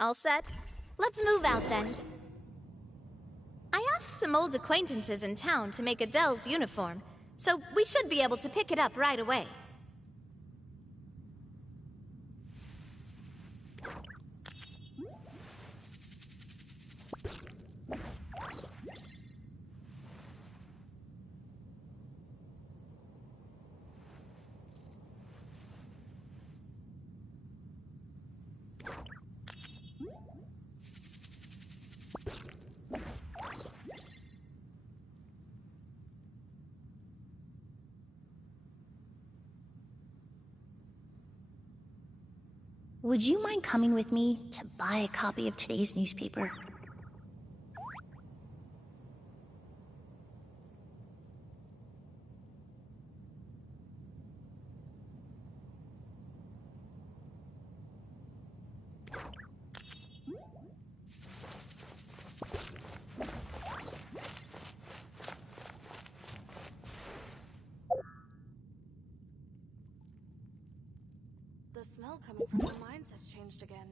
All set? Let's move out then. I asked some old acquaintances in town to make Adele's uniform, so we should be able to pick it up right away. Would you mind coming with me to buy a copy of today's newspaper? The smell coming from the mines has changed again.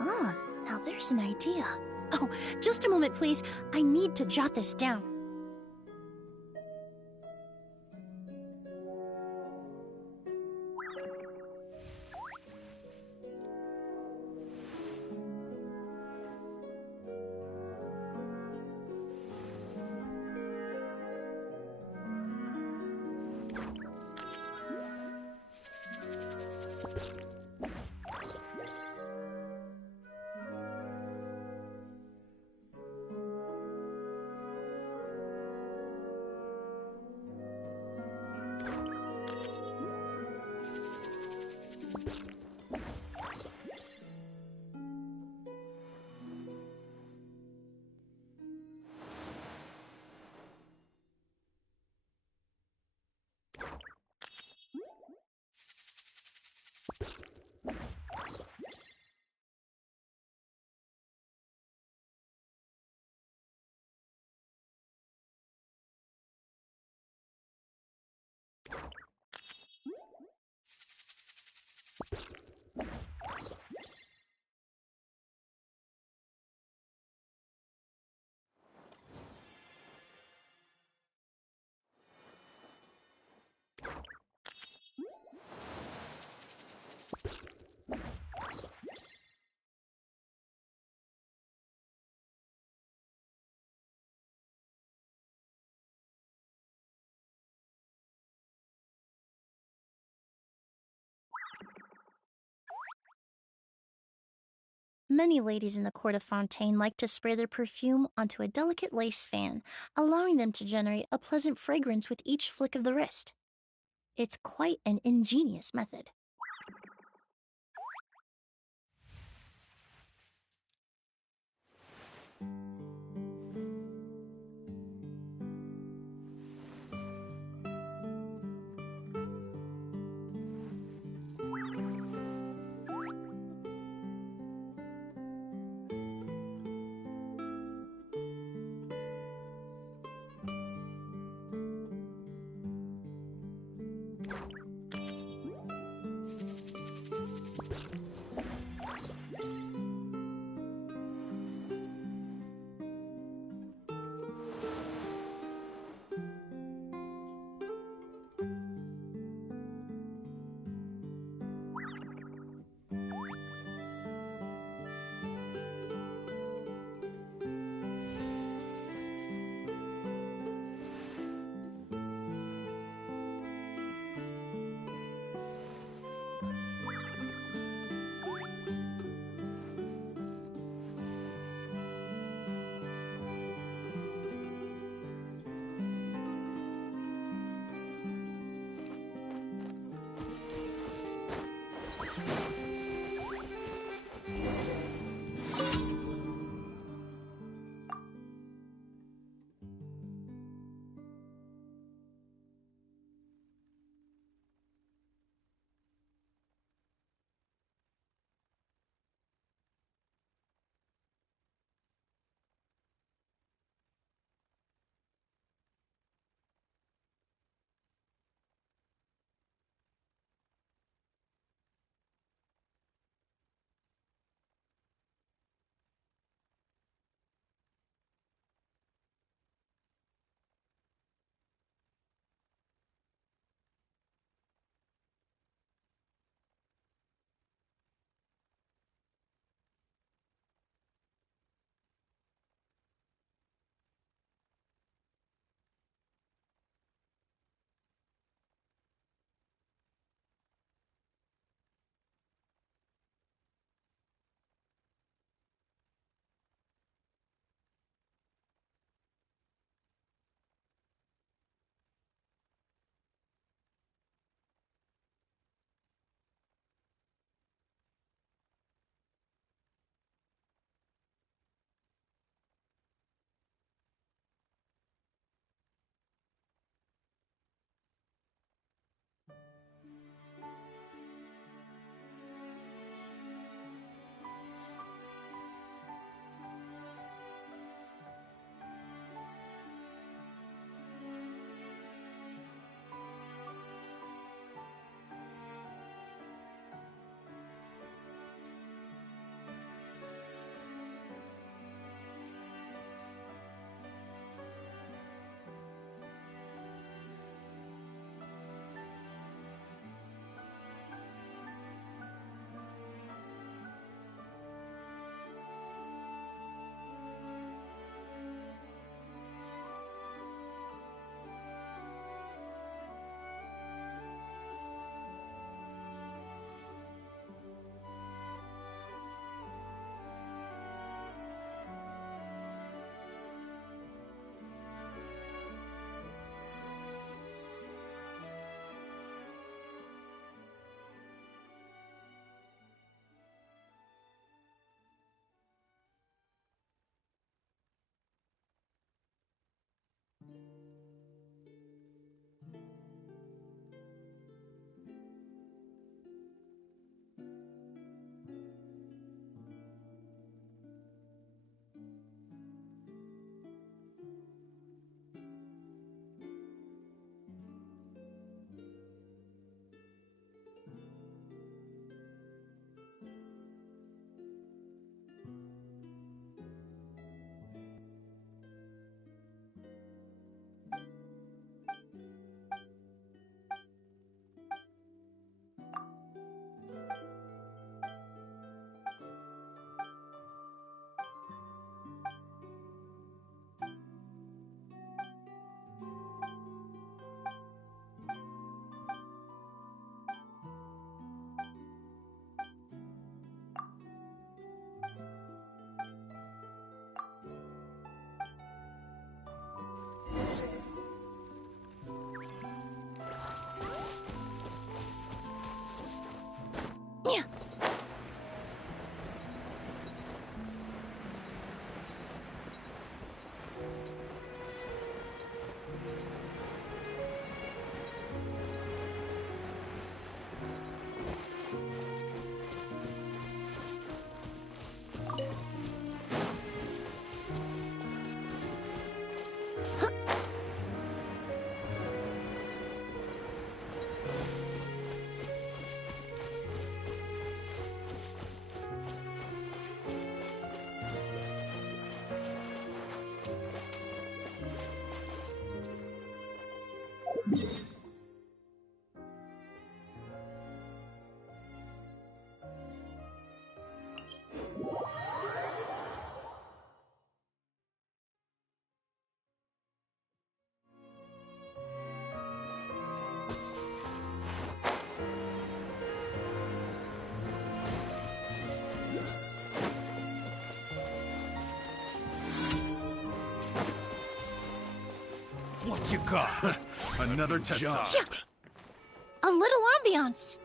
Ah, now there's an idea. Oh, just a moment, please. I need to jot this down. Many ladies in the court of Fontaine like to spray their perfume onto a delicate lace fan, allowing them to generate a pleasant fragrance with each flick of the wrist. It's quite an ingenious method. What you got? Another test job. A little ambiance.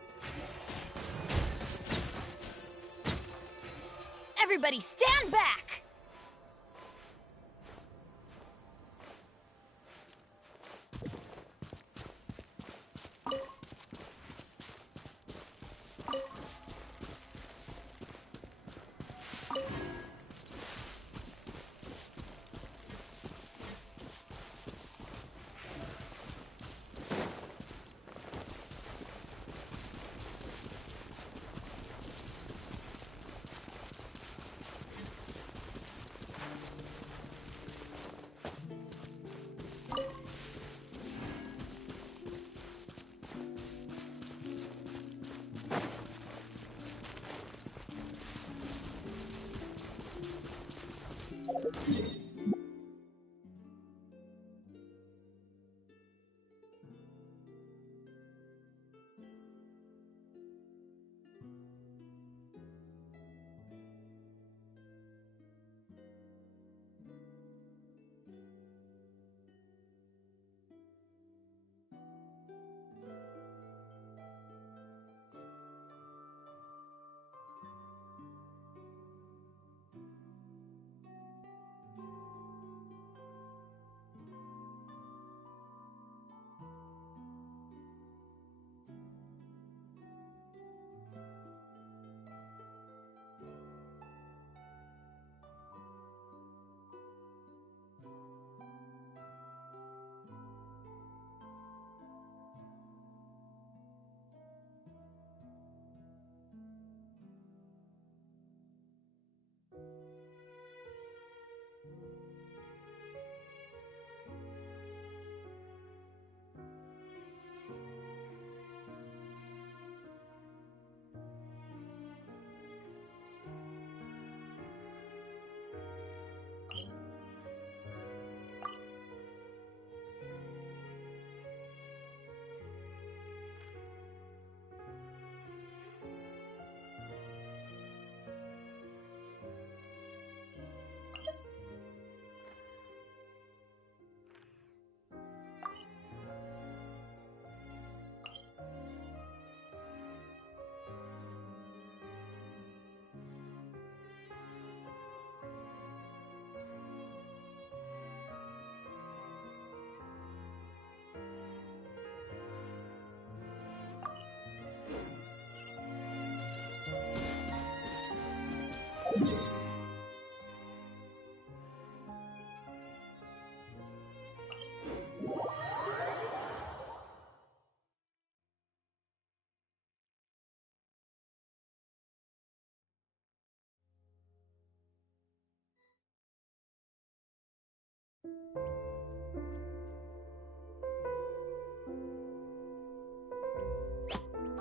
Everybody stand back!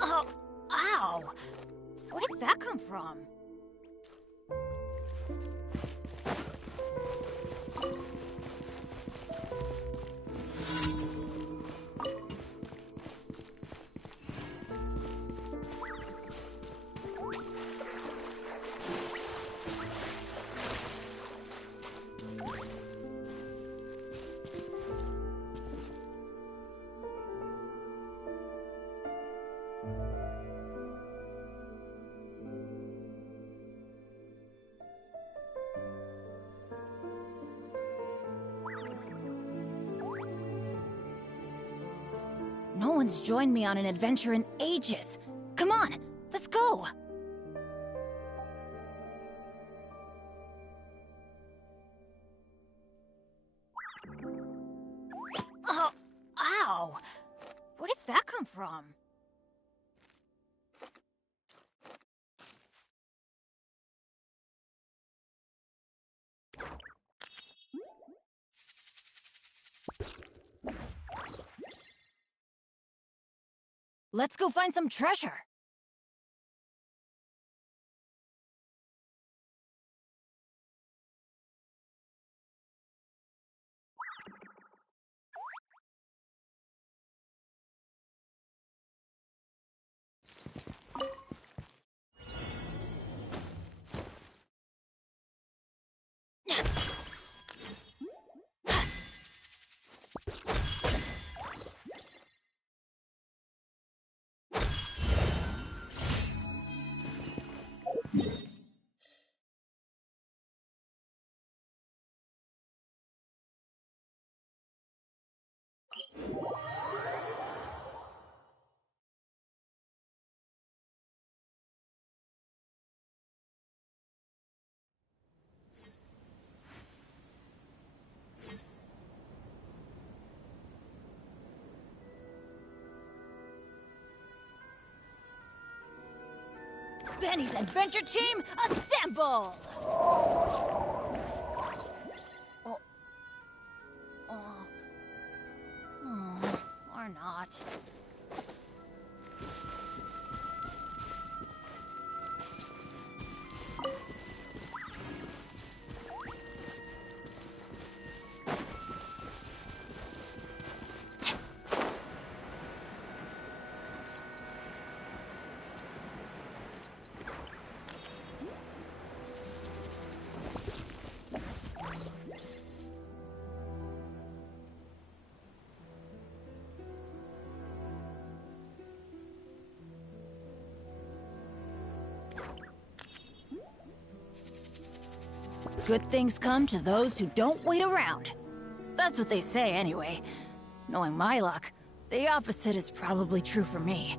Oh, ow! Where did that come from? No one's joined me on an adventure in ages. Come on, let's go! Oh, ow! Where did that come from? Let's go find some treasure! Benny's adventure team, assemble! Or not. Good things come to those who don't wait around. That's what they say anyway. Knowing my luck, the opposite is probably true for me.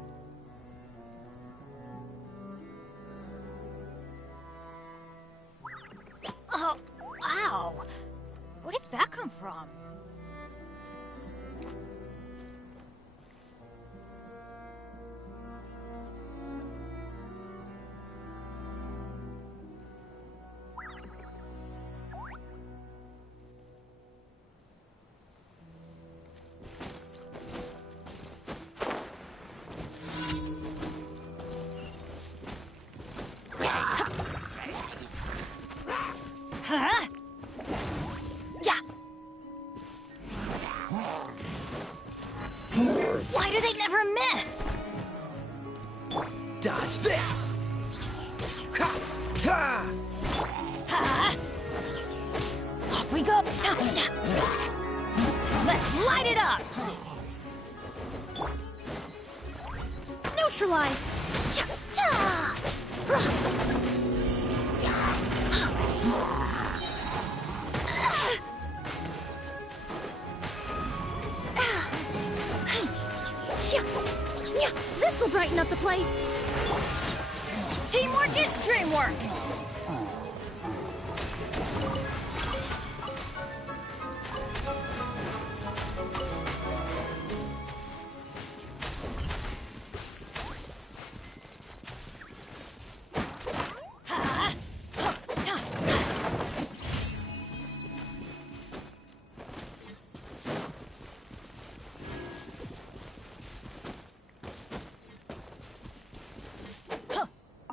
Oh, ow! Where did that come from? Huh? Yeah. Why do they never miss? Dodge this! Ha! Ha! Ha! Off we go! Let's light it up! Neutralize! This'll brighten up the place. Teamwork is dreamwork!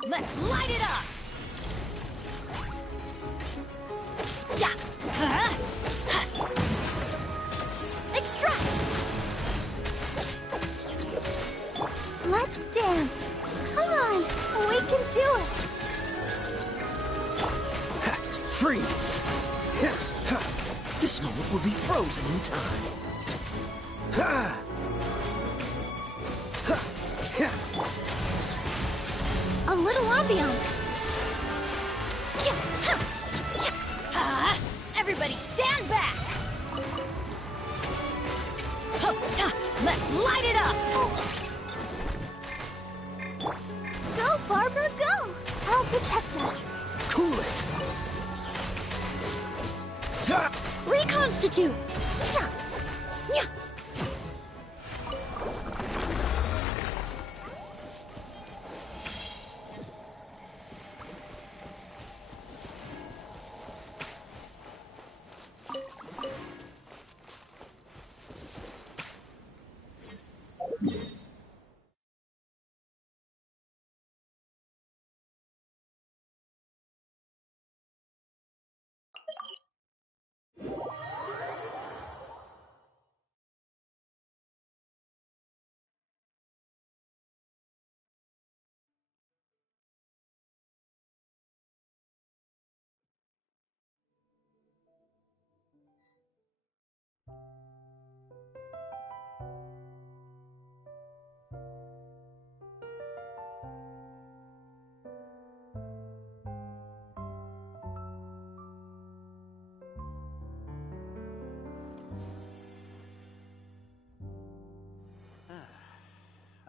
Let's light it up! Yeah! Extract! Let's dance. Come on, we can do it. Freeze! This moment will be frozen in time. Ha! A little ambiance. Everybody stand back! Let's light it up! Go, Barbara, go! I'll protect her. Cool it! Ha! Reconstitute. Yeah.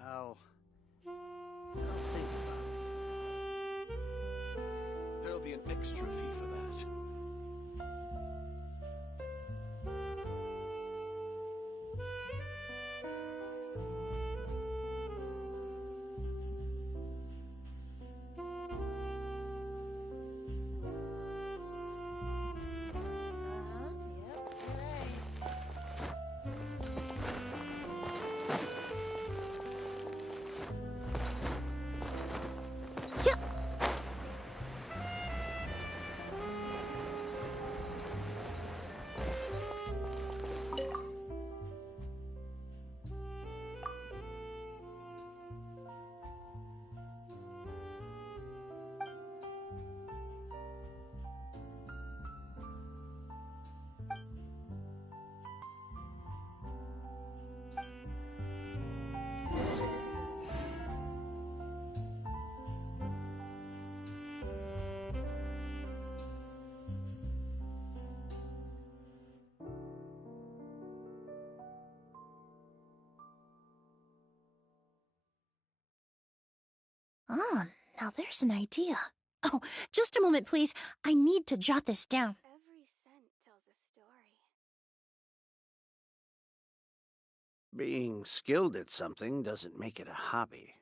I'll think about it. There'll be an extra fee for that. Ah, now there's an idea. Oh, just a moment, please. I need to jot this down. Every scent tells a story. Being skilled at something doesn't make it a hobby.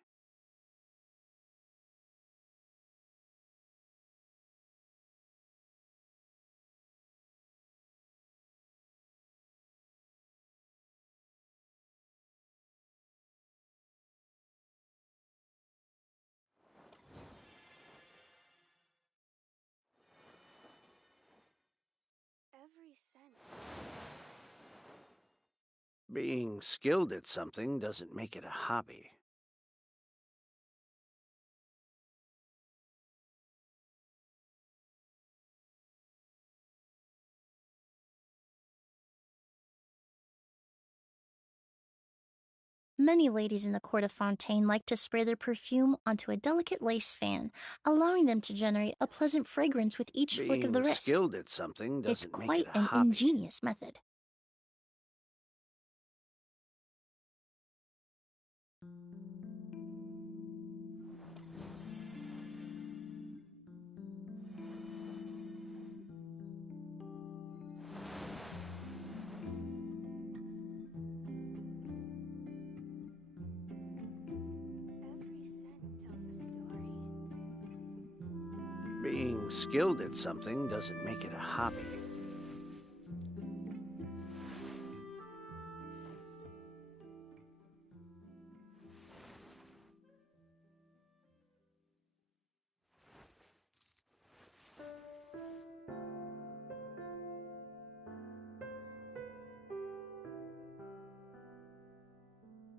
Every scent. Being skilled at something doesn't make it a hobby. Many ladies in the court of Fontaine like to spray their perfume onto a delicate lace fan, allowing them to generate a pleasant fragrance with each flick of the Being wrist. skilled at something It's doesn't make quite it a an hobby. ingenious method. Being skilled at something doesn't make it a hobby.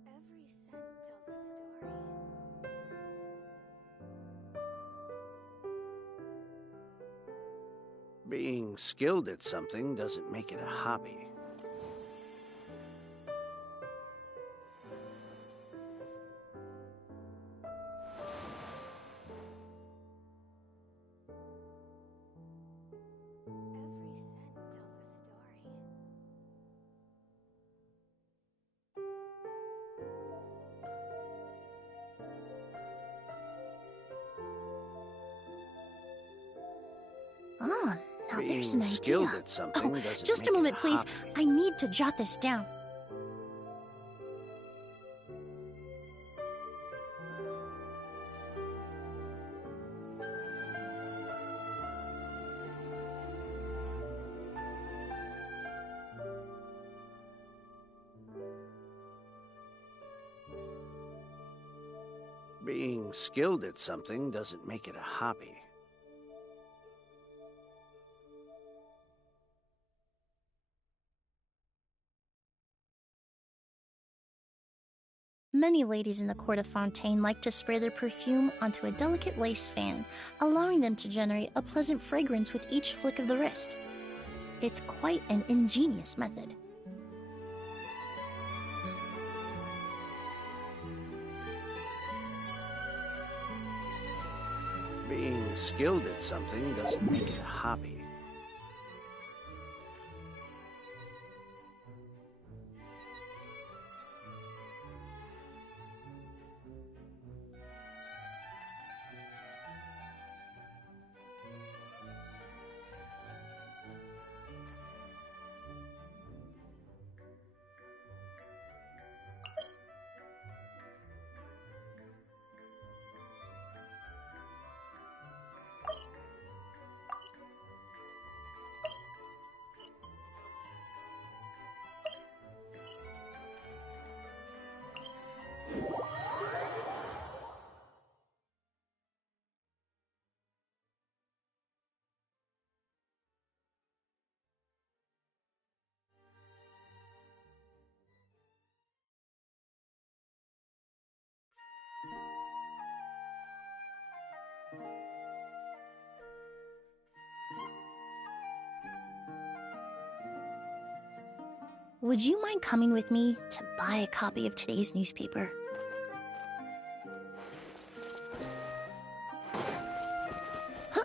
Every scent tells a story. Being skilled at something doesn't make it a hobby. Every scent tells a story. Ah, now there's an Being skilled idea. at something Oh, doesn't just make a moment, it a please. hobby. I need to jot this down. Being skilled at something doesn't make it a hobby. Many ladies in the court of Fontaine like to spray their perfume onto a delicate lace fan, allowing them to generate a pleasant fragrance with each flick of the wrist. It's quite an ingenious method. Being skilled at something doesn't make it a hobby. Would you mind coming with me to buy a copy of today's newspaper? Huh?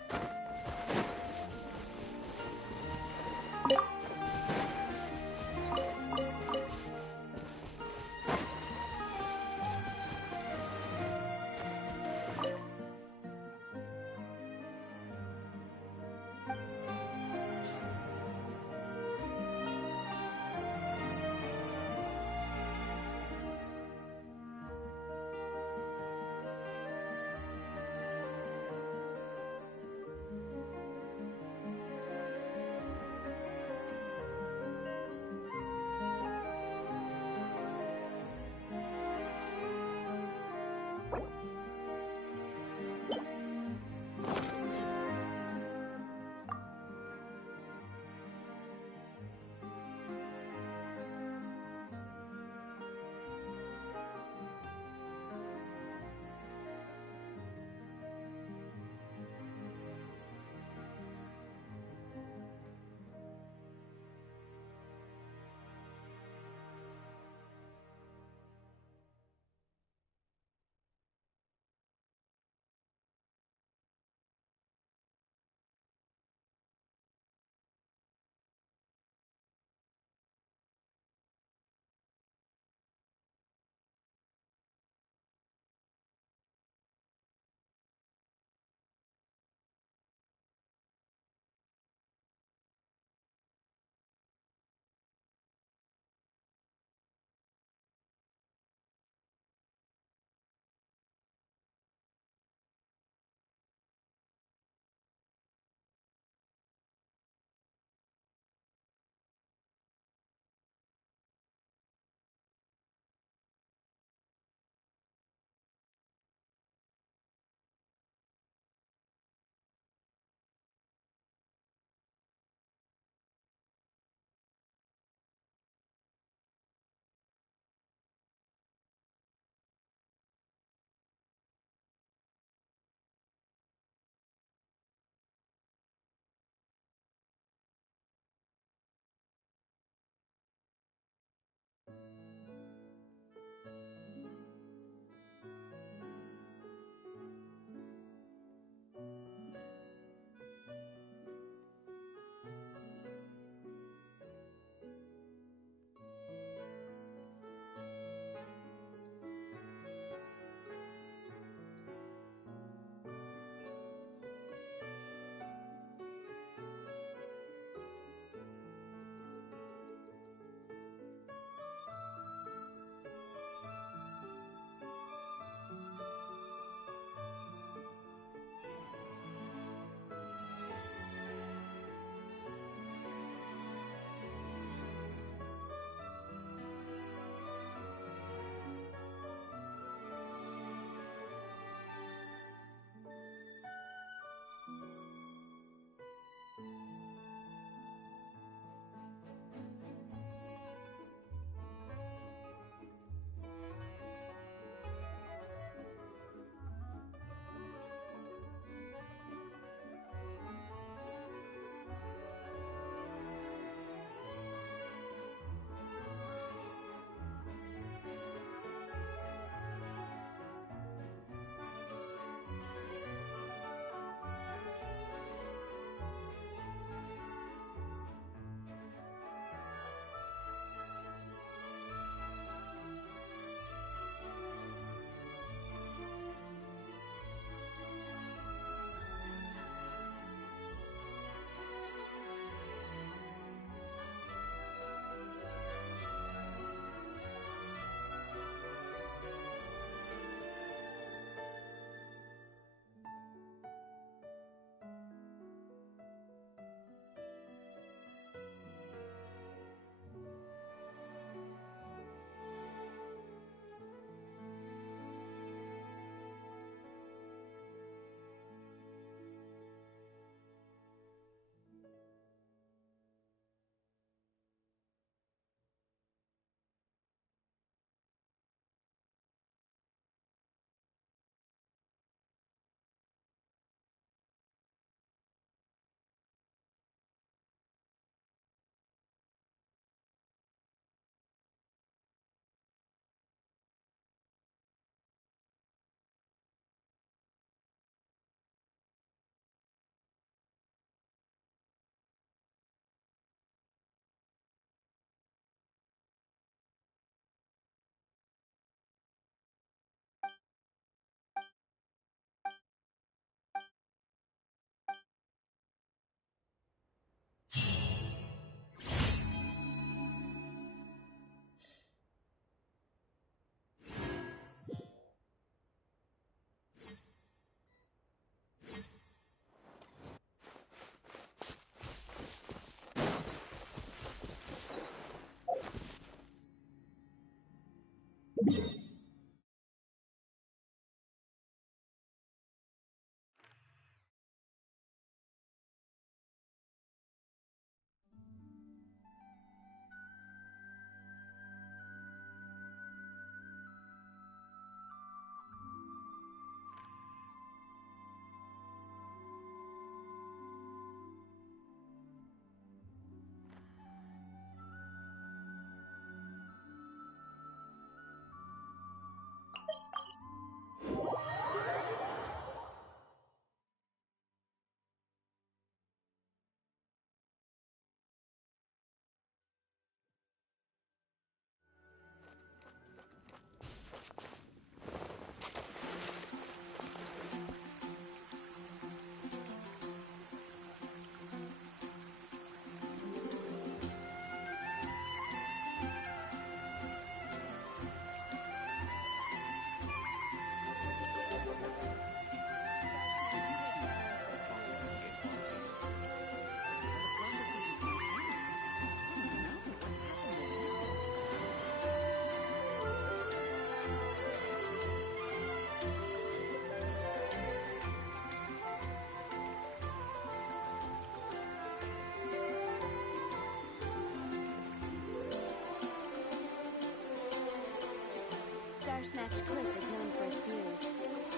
Star-Snatched Cliff is known for its views.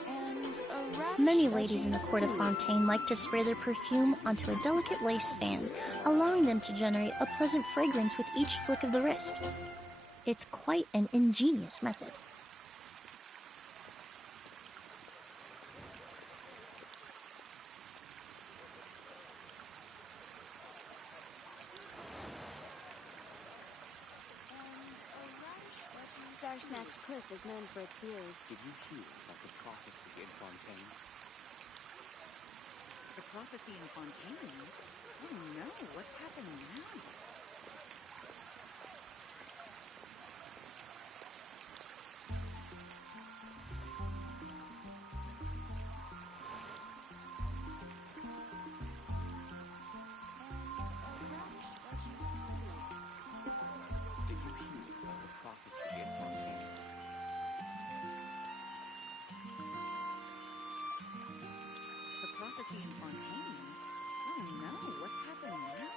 And a radish Many ladies in the veggie court of soup. Fontaine like to spray their perfume onto a delicate lace fan, allowing them to generate a pleasant fragrance with each flick of the wrist. It's quite an ingenious method. Star-Snatched Cliff is known for its views. Did you hear about the prophecy in Fontaine? The prophecy in Fontaine? Oh no, what's happening now? Did you hear about the prophecy in Fontaine? The prophecy in Fontaine? Oh no, what's happening now?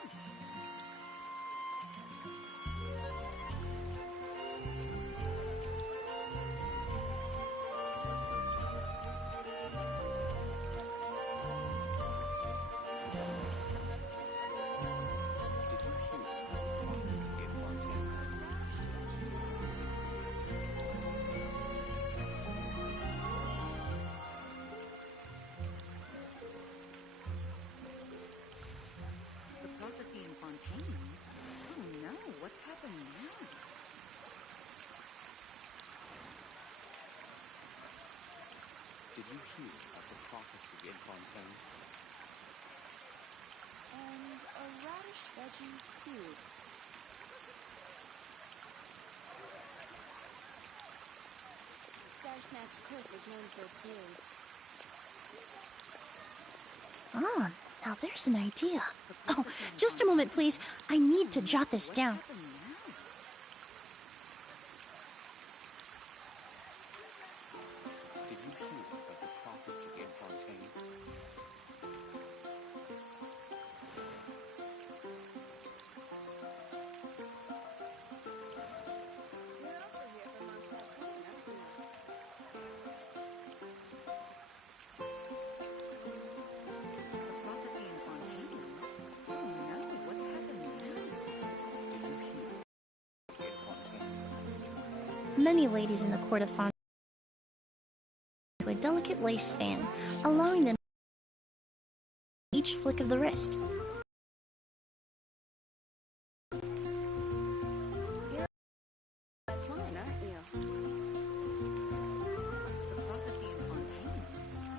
Did you hear about the prophecy in Fontaine? The prophecy in Fontaine? Oh no, what's happening now? Did you hear about the prophecy in Fontaine? And a radish veggie soup. Star-Snatched Cliff is known for its views. Ah, now there's an idea. Oh, just a moment, please. I need to jot this down. What's happening now? Did you hear about the prophecy in Fontaine? You're also here for Mondstadt's wedding, aren't you? The prophecy in Fontaine? Oh no, what's happening now? Did you hear in Fontaine? Many ladies in the court of Fontaine to a delicate lace fan, allowing them each flick of the wrist. That's wine, aren't you? The prophecy in Fontaine?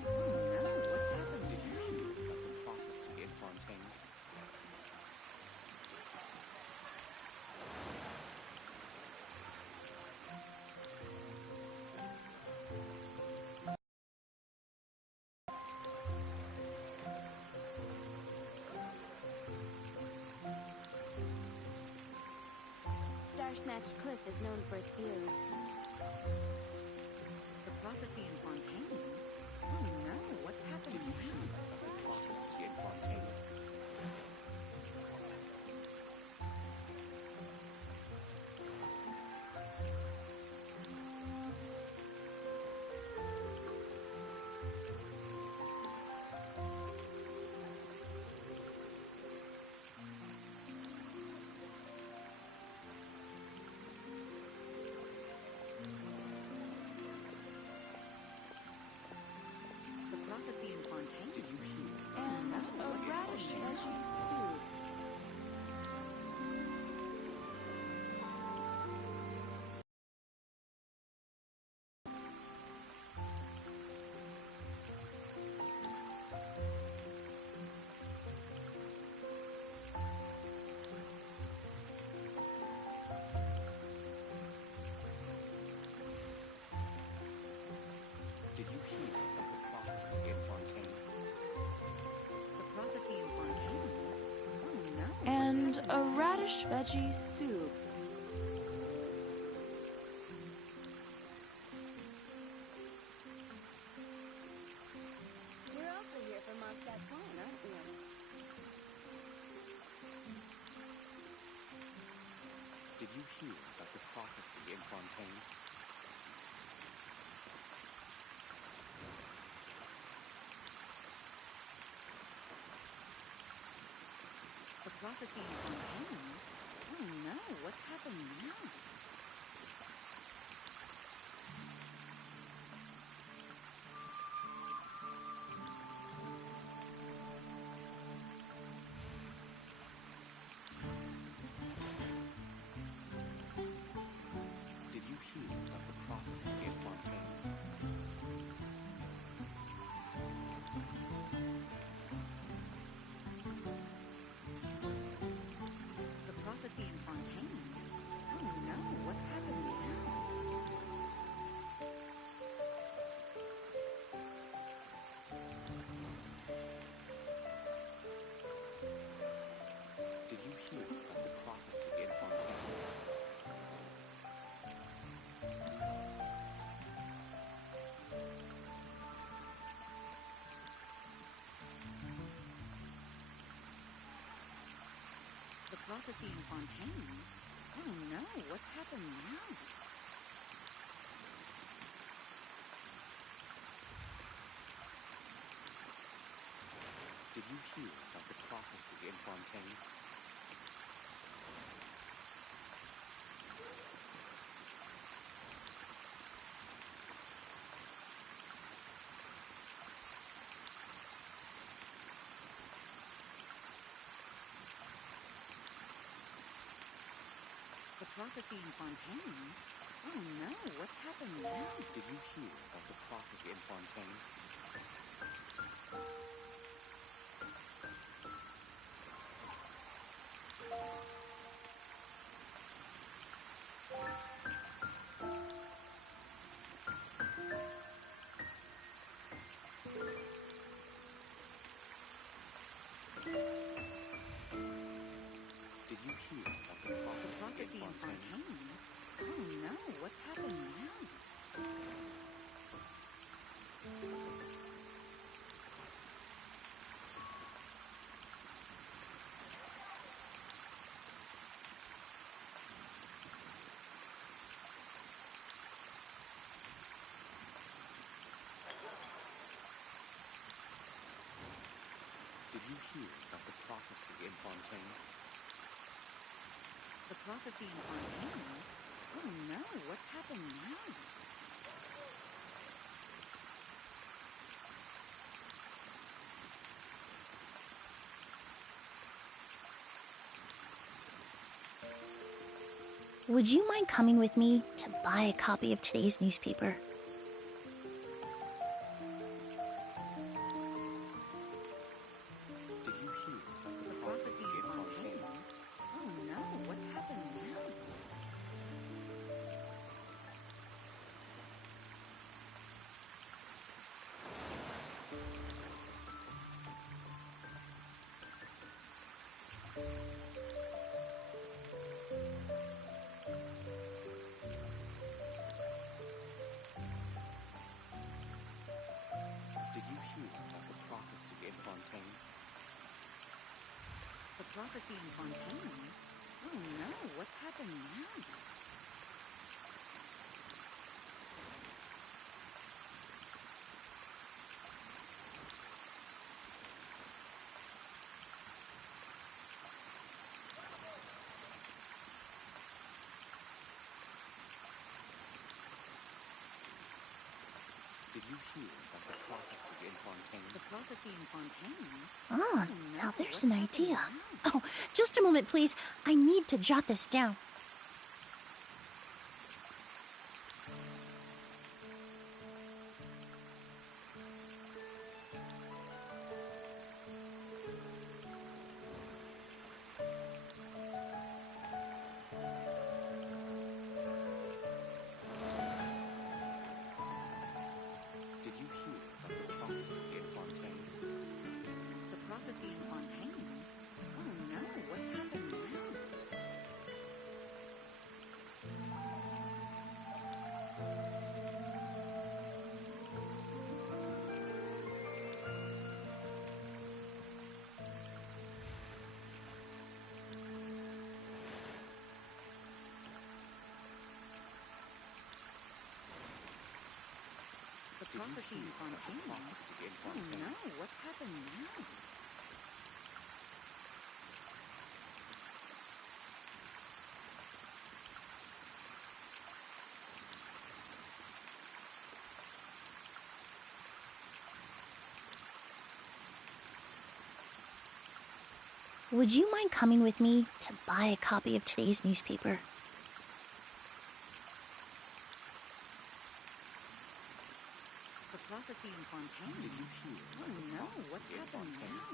Oh no, what's happening Did you now? hear about the prophecy in Fontaine? Star-Snatched Cliff is known for its views. The prophecy in Fontaine? Oh no, what's Did happening you hear now? about the prophecy in Fontaine? The prophecy in Fontaine? Did you hear And about the a prophecy in radish Fontaine? veggie soup. Did you hear about the prophecy in Fontaine? The prophecy in Fontaine? Oh no. what's And happening a now? radish veggie soup. You're also here for Mondstadt's wine, aren't you? Did you hear about the prophecy in Fontaine? prophecy in Fontaine? Oh no, what's happened now? Did you hear about the prophecy in Fontaine? The prophecy in Fontaine? Oh no, what's happened now? Did you hear about the prophecy in Fontaine? The prophecy in Fontaine? Oh no, what's happened now? Did you hear about the prophecy in Fontaine? The prophecy in Fontaine? Oh no, what's happened now? Did you hear about the prophecy in Fontaine? Did you hear about the The prophecy prophecy in in Fontaine? Fontaine? Oh no, what's happened now? Did you hear about the prophecy in Fontaine? The prophecy in Fontaine? Oh no, what's happened now? Would you mind coming with me to buy a copy of today's newspaper? Did you hear about the The prophecy prophecy in in Fontaine? Fontaine? Oh no, what's happened now? Did you hear about the prophecy in Fontaine? The prophecy in Fontaine? Oh no, what's happened now? Did you hear about the prophecy in Fontaine? The prophecy in Fontaine? Ah, Oh no, now there's what's an happened idea. now? Oh, just a moment, please. I need to jot this down. Did you hear about the prophecy in Fontaine? The prophecy in Fontaine? Oh no, what's happened now? The Did you prophecy hear in about the Fontaine? prophecy in Oh Fontaine? no, what's happened now? Would you mind coming with me to buy a copy of today's newspaper? The prophecy in Fontaine. Did you hear? Oh no, what's happened now?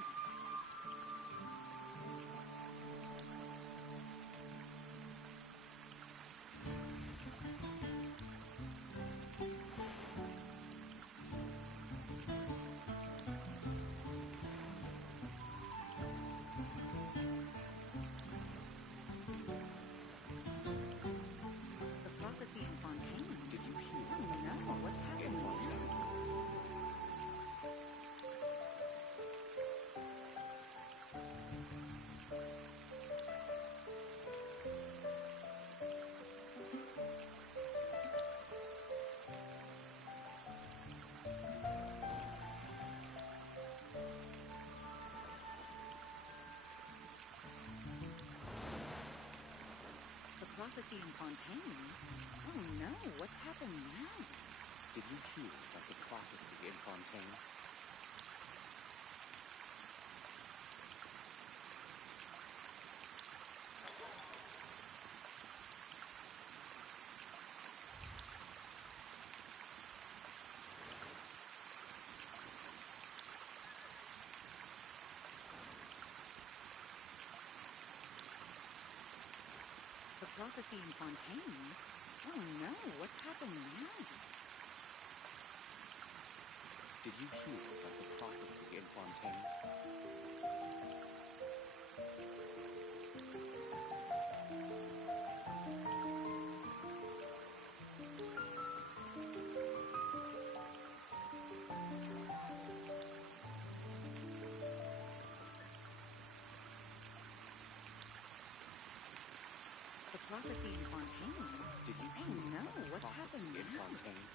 The prophecy in Fontaine. Did you hear? Oh no, what's In happened Fontaine. now? The prophecy in Fontaine? Oh no, what's happened now? Did you hear about the prophecy in Fontaine? The prophecy in Fontaine? Oh no, what's happened now? Did you hear about the prophecy in Fontaine? The prophecy in Fontaine? Did you Oh hear no, about the what's prophecy happened in now? Fontaine?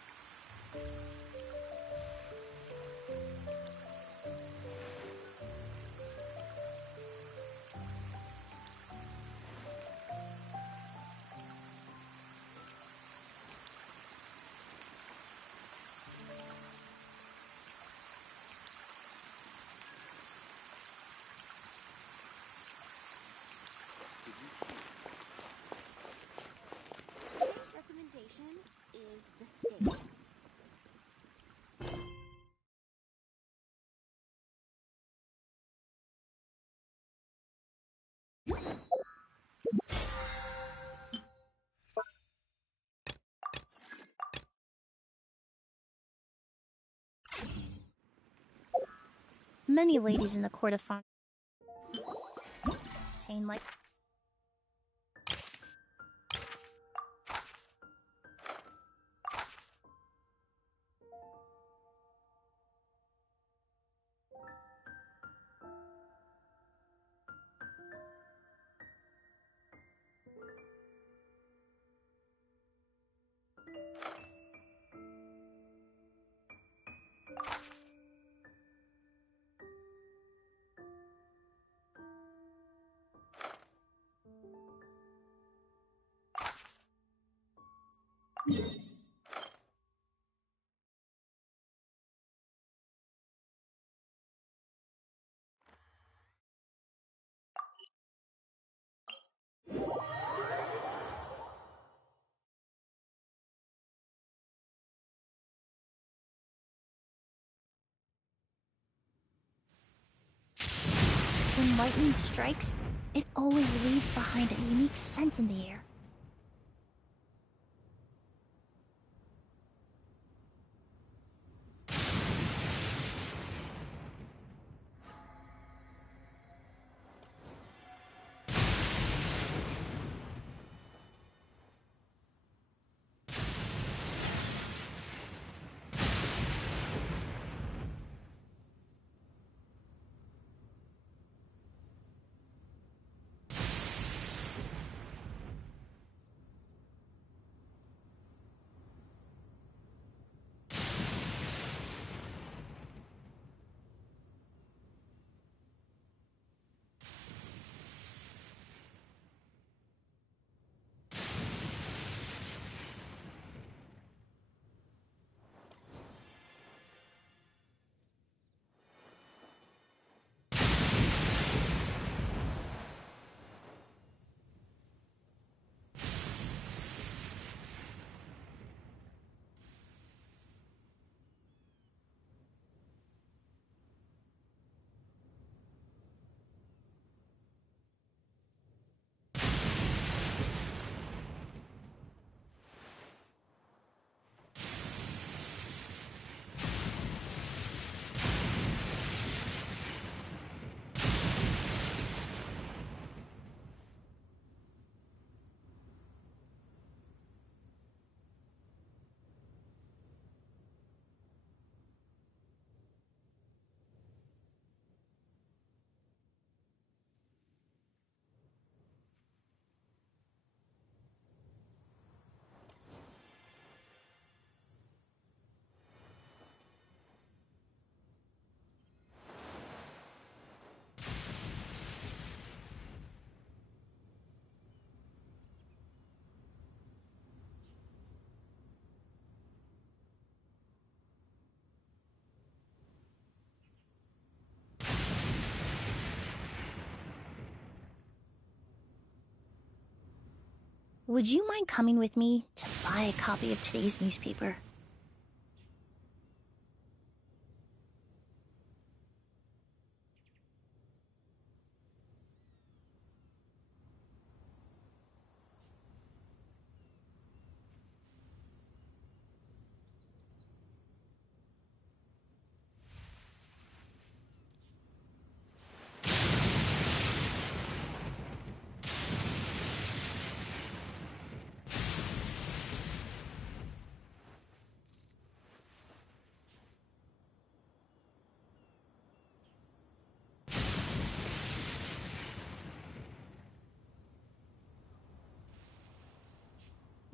Did you hear? Today's recommendation is the steak. Many ladies in the court of Fontaine like when lightning strikes, it always leaves behind a unique scent in the air. Would you mind coming with me to buy a copy of today's newspaper?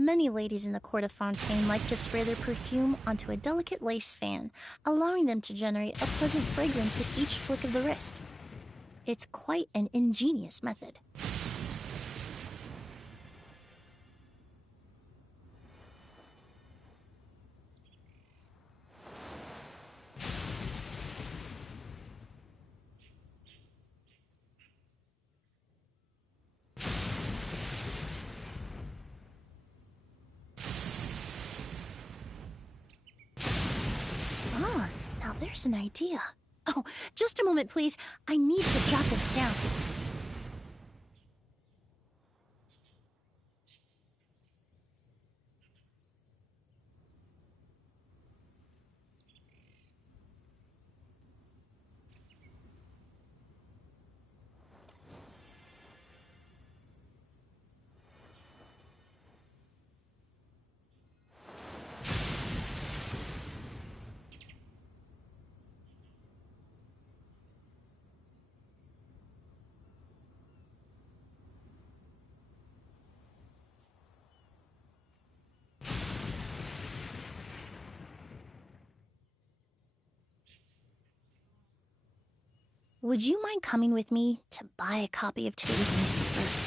Many ladies in the court of Fontaine like to spray their perfume onto a delicate lace fan, allowing them to generate a pleasant fragrance with each flick of the wrist. It's quite an ingenious method. Now there's an idea. Oh, just a moment, please. I need to jot this down. Would you mind coming with me to buy a copy of today's newspaper?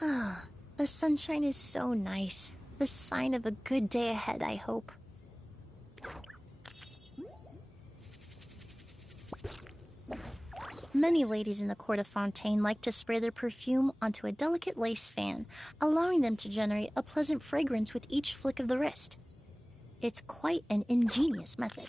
Ah, the sunshine is so nice. The sign of a good day ahead, I hope. Many ladies in the court of Fontaine like to spray their perfume onto a delicate lace fan, allowing them to generate a pleasant fragrance with each flick of the wrist. It's quite an ingenious method.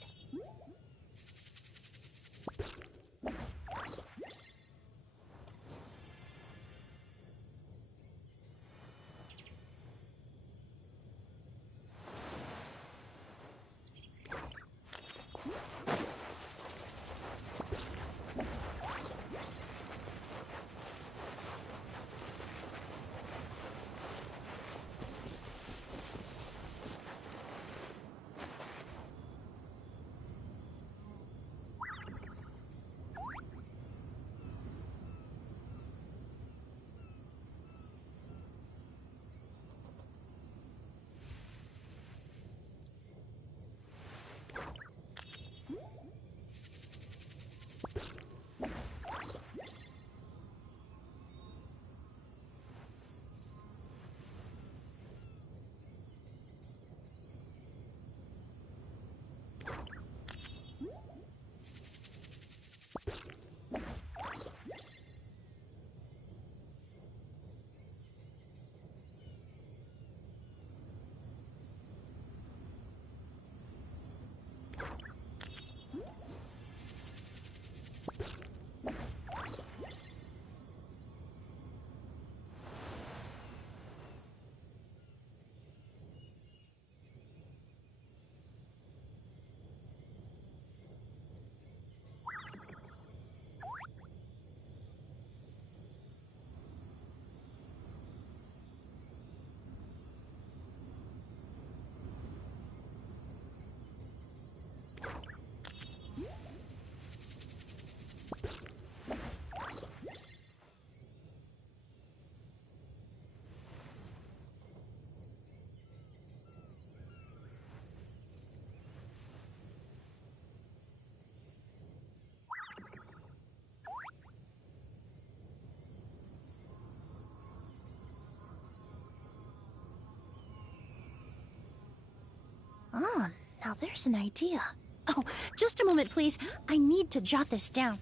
Ah, now there's an idea. Oh, just a moment, please. I need to jot this down.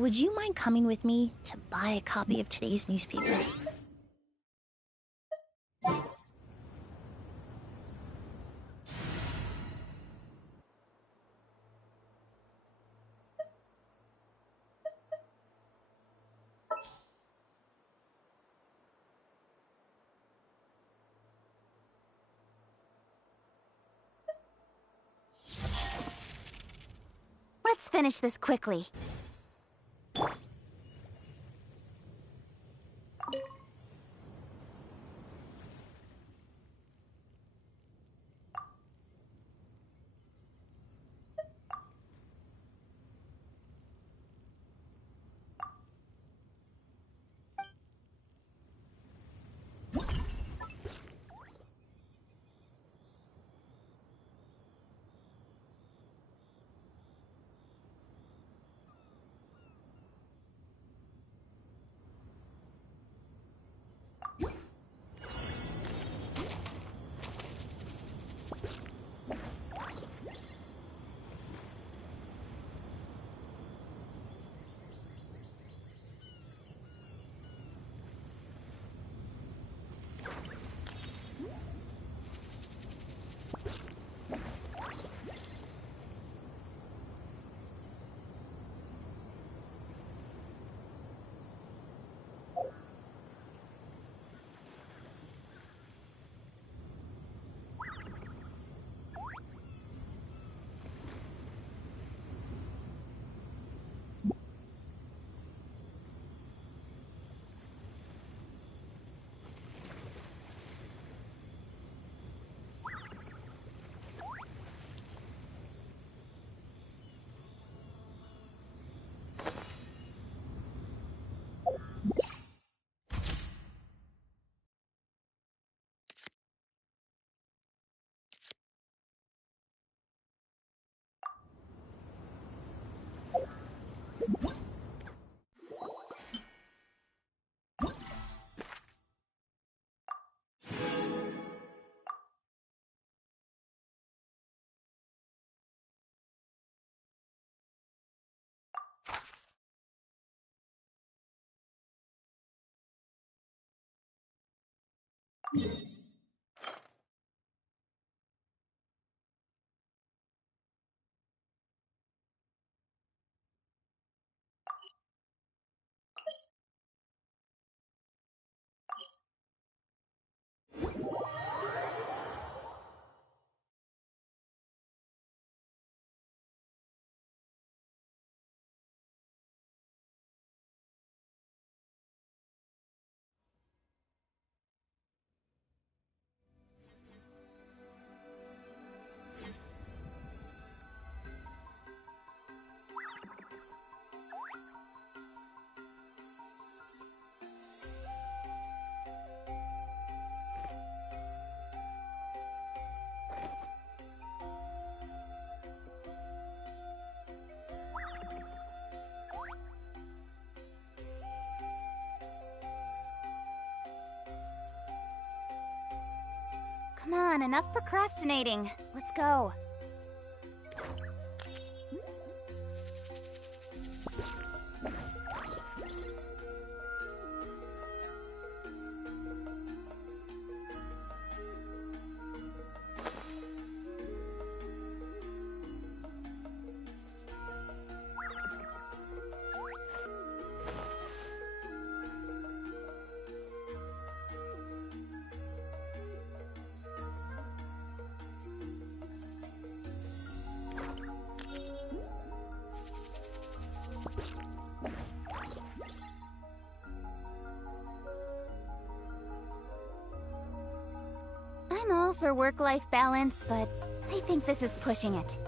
Would you mind coming with me to buy a copy of today's newspaper? Let's finish this quickly. Come on, enough procrastinating. Let's go. I'm all for work-life balance, but I think this is pushing it.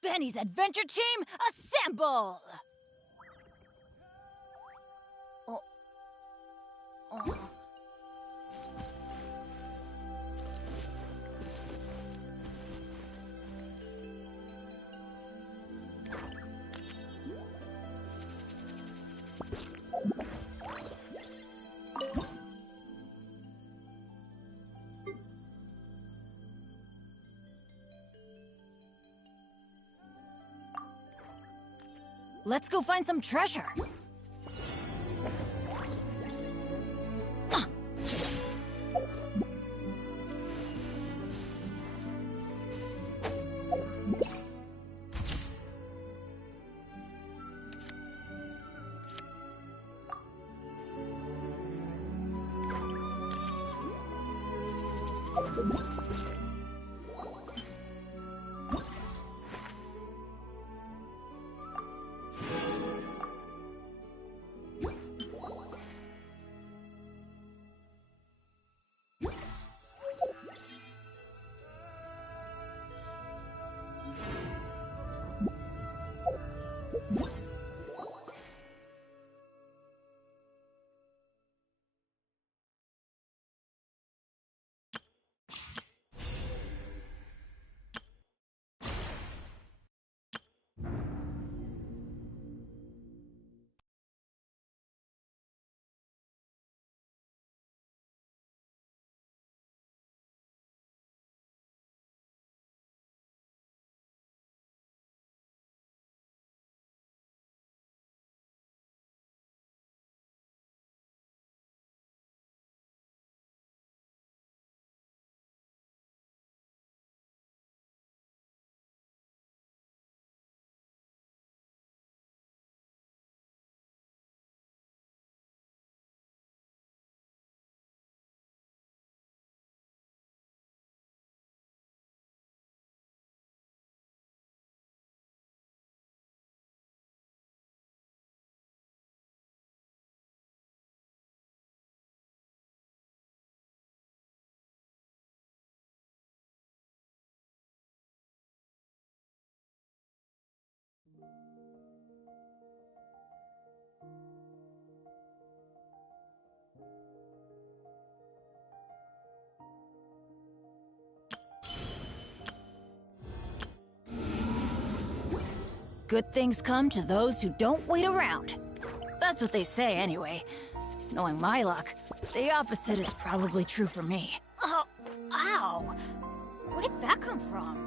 Benny's adventure team, assemble! Oh. Oh. Let's go find some treasure. Good things come to those who don't wait around. That's what they say anyway. Knowing my luck, the opposite is probably true for me. Oh, ow! Where did that come from?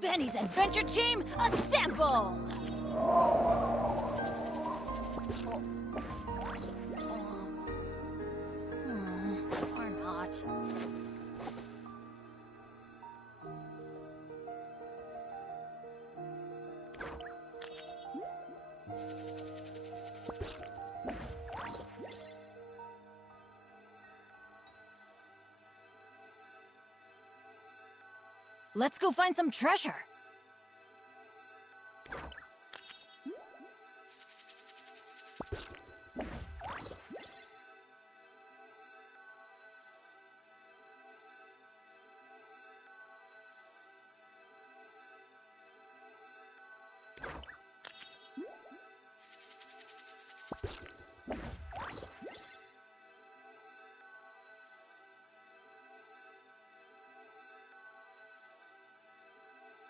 Benny's Adventure Team, assemble! Or not. Let's go find some treasure.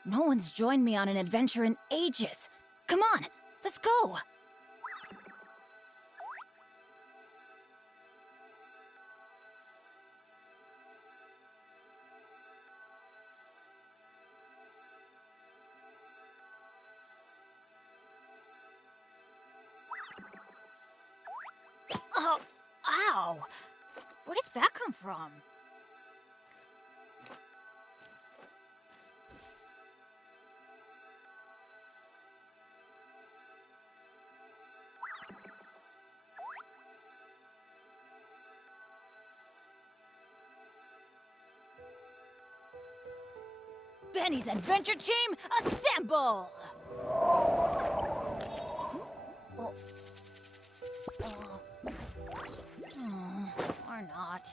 No one's joined me on an adventure in ages. Come on, let's go! Oh, ow! Where did that come from? Benny's Adventure Team, assemble! Or not.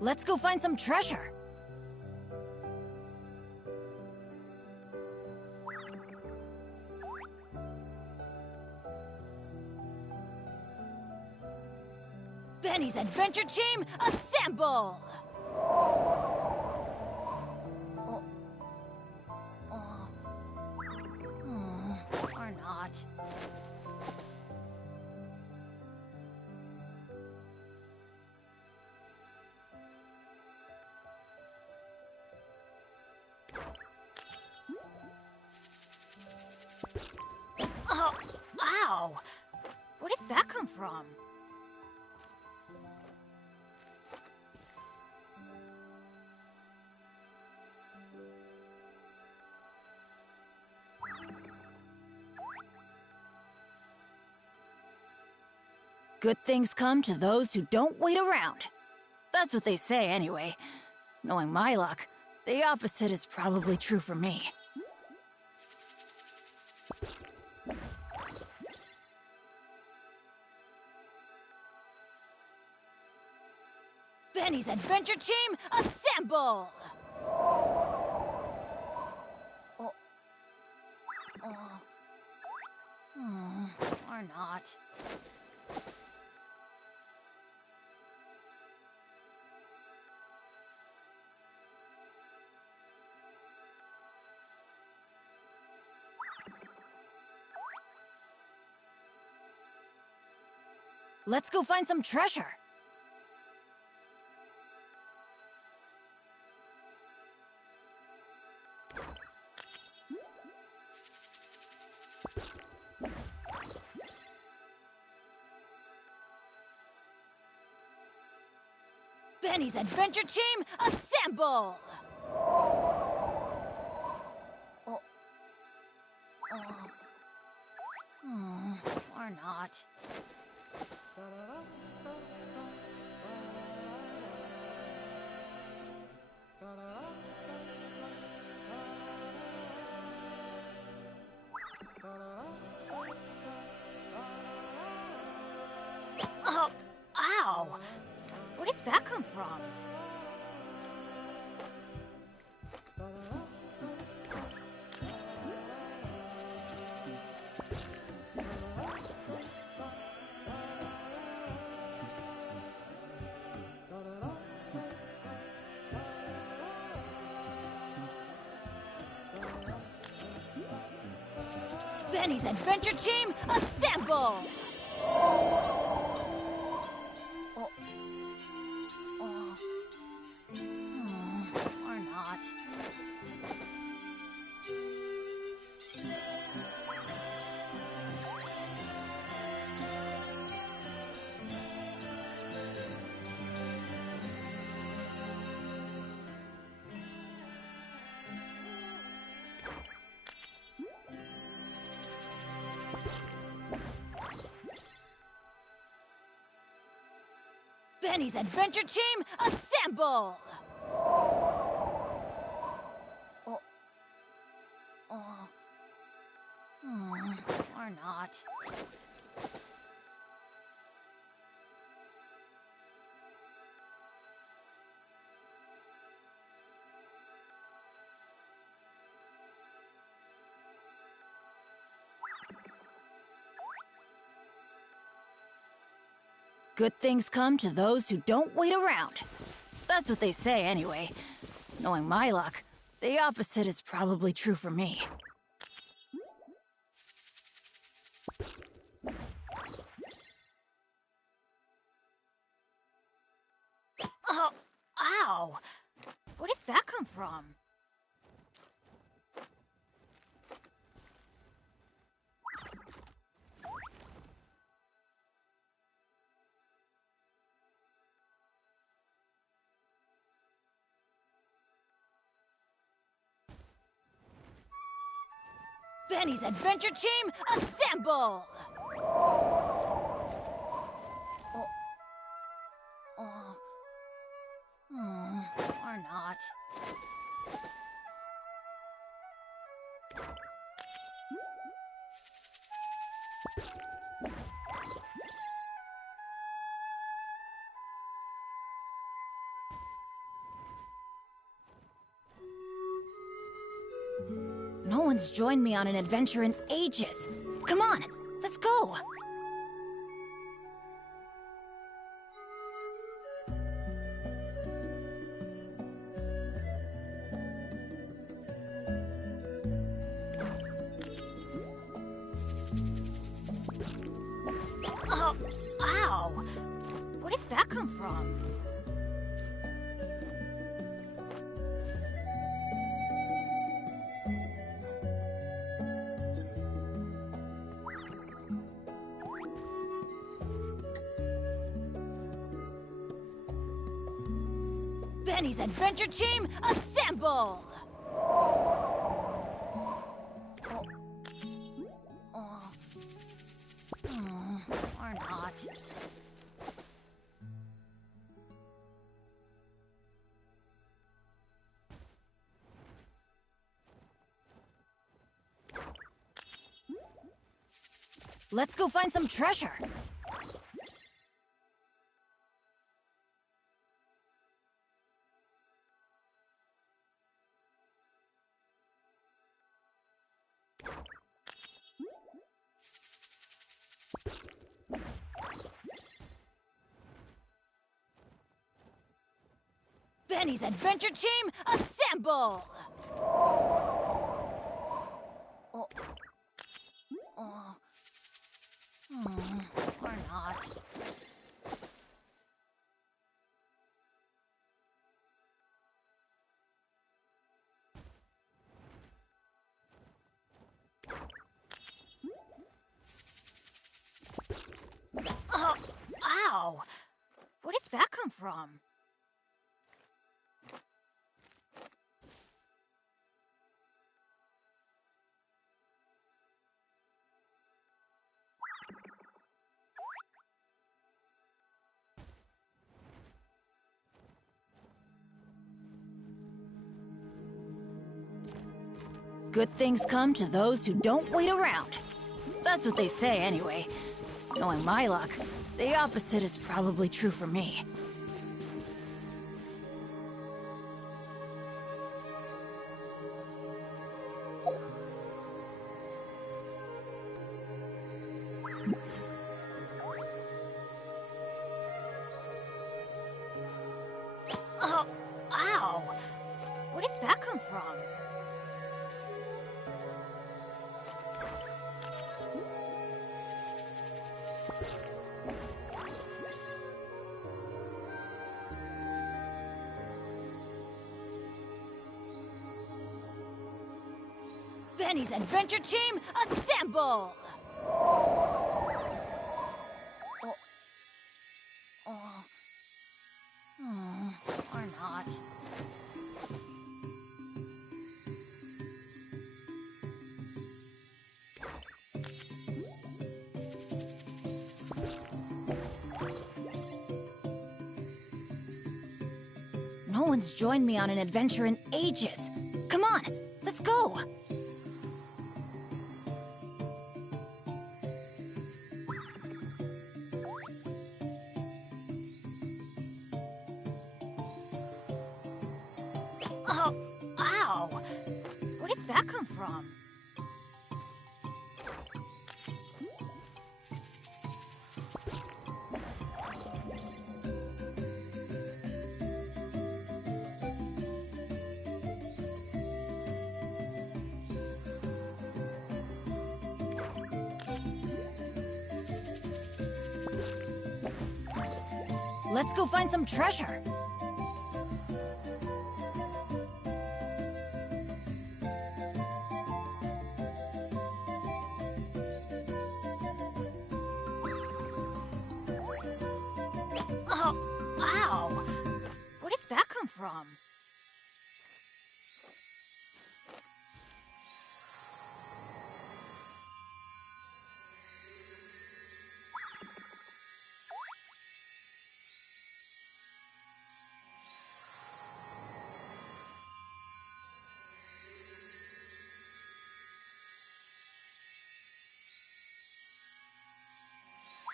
Let's go find some treasure. Benny's Adventure Team, assemble! Or not. Oh, ow! Where did that come from? Good things come to those who don't wait around. That's what they say anyway. Knowing my luck, the opposite is probably true for me. Benny's Adventure Team, assemble! Or not. Let's go find some treasure. Benny's Adventure Team, assemble! Or not. Oh, ow! Where did that come from? Benny's Adventure Team, assemble! Or not. Benny's Adventure Team, assemble! Or not. Good things come to those who don't wait around. That's what they say anyway. Knowing my luck, the opposite is probably true for me. Oh, ow! Where did that come from? Benny's Adventure Team, assemble! Or not. No one's joined me on an adventure in ages. Come on, let's go! Oh, ow! Where did that come from? Benny's Adventure Team, assemble! Or not. Let's go find some treasure. Benny's Adventure Team, assemble! Or not. Oh, ow! Where did that come from? Good things come to those who don't wait around. That's what they say anyway. Knowing my luck, the opposite is probably true for me. Oh, ow! Where did that come from? Benny's Adventure Team, assemble! Or not. No one's joined me on an adventure in ages. Come on, let's go! Oh, ow! Where did that come from? Let's go find some treasure. Oh, ow! Where did that come from?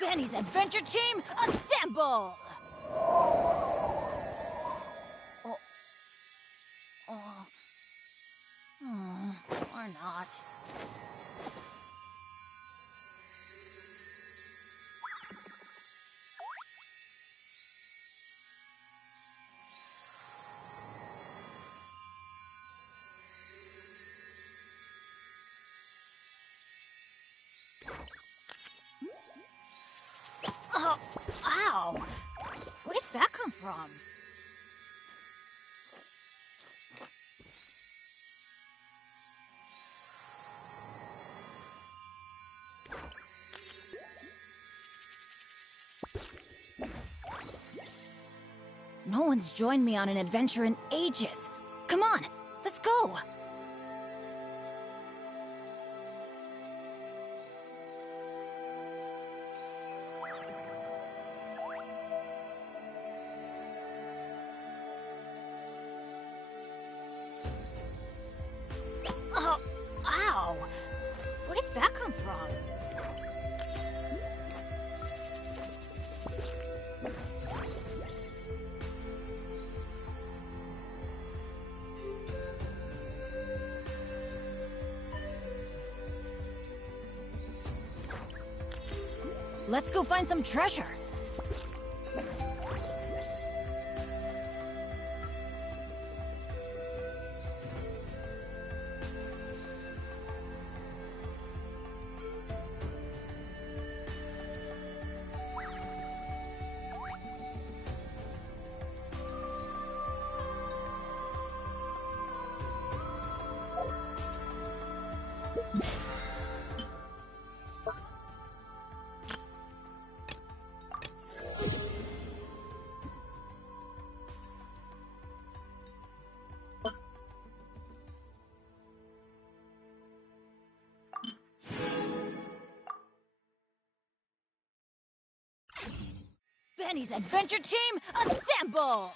Benny's Adventure Team, assemble! Or not. Oh, ow! Where did that come from? No one's joined me on an adventure in ages. Come on, let's go! Oh, ow! Where did that come from? Let's go find some treasure. Benny's Adventure Team, assemble!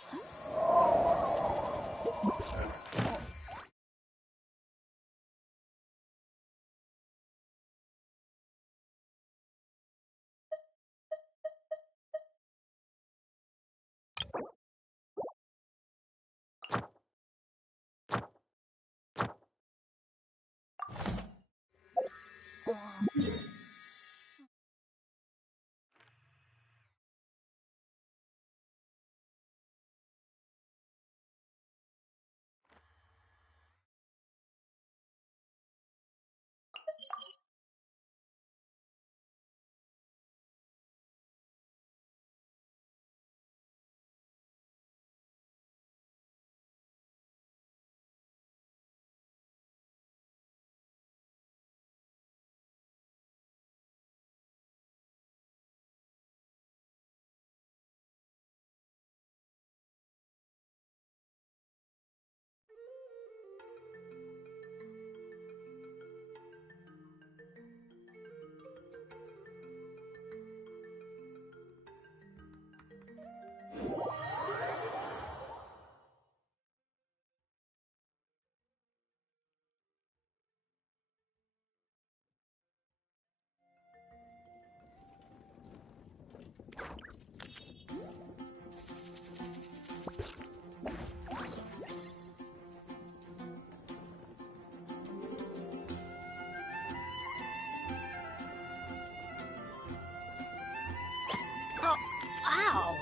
Oh, ow!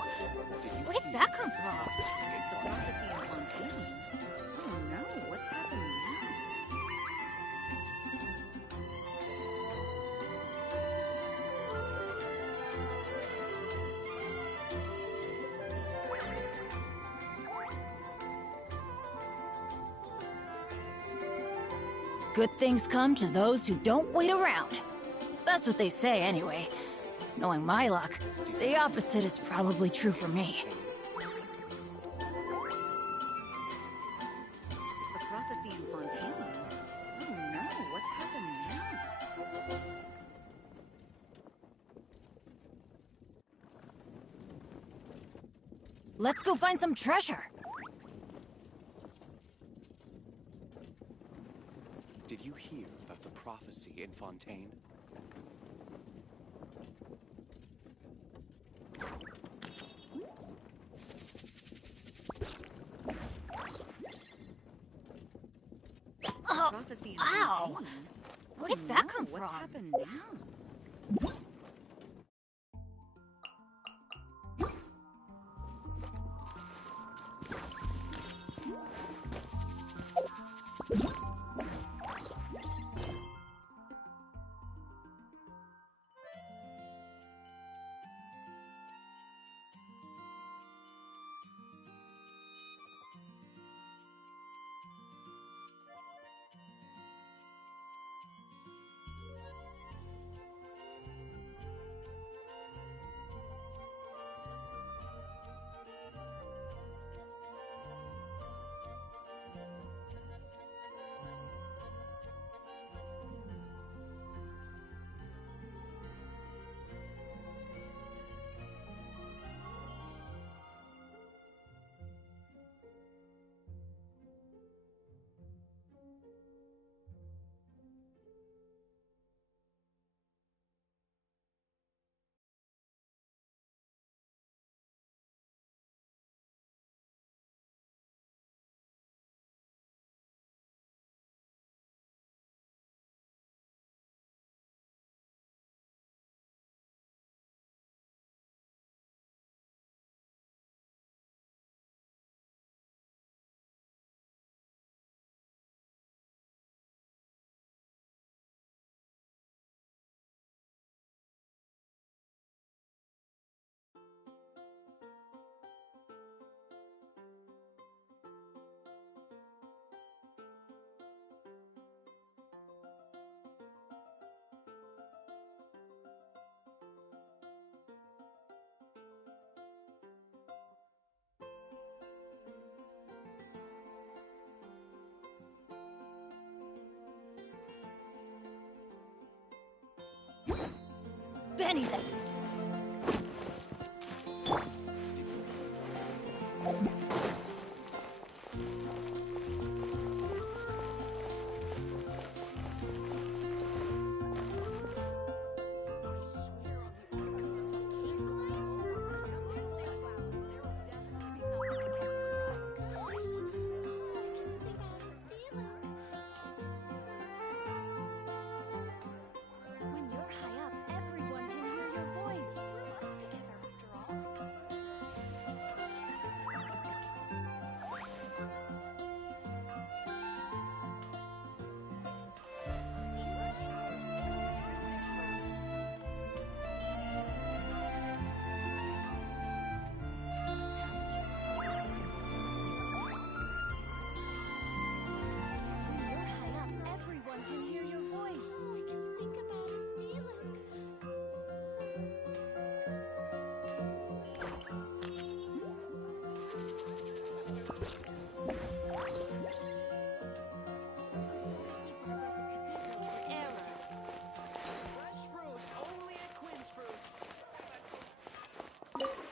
Where did that come from? The prophecy in Fontaine. Oh no, what's happening now? Good things come to those who don't wait around. That's what they say anyway. Knowing my luck, the opposite is probably true for me. The prophecy in Fontaine? Oh no, what's happening now? Let's go find some treasure! Did you hear about the prophecy in Fontaine? Oh, ow! Where did that come from? What's happened now? Benny's it! When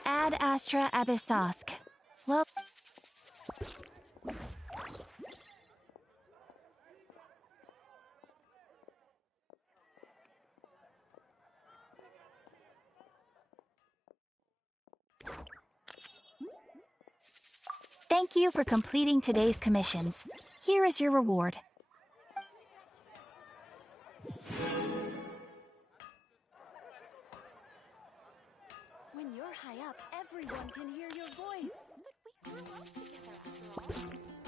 Ad Astra Abyssosk. Well, thank you for completing today's commissions. Here is your reward. When you're high up, everyone can hear your voice. But we grew up together after all.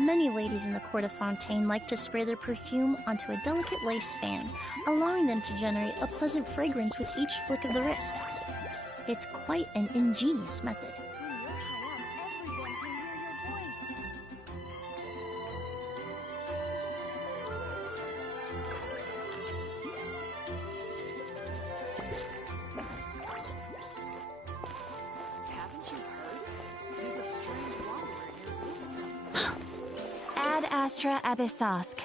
Many ladies in the court of Fontaine like to spray their perfume onto a delicate lace fan, allowing them to generate a pleasant fragrance with each flick of the wrist. It's quite an ingenious method. When you're high up, everyone can hear your voice. Haven't you heard? There's a strange wanderer near. Ad Astra Abyssosk.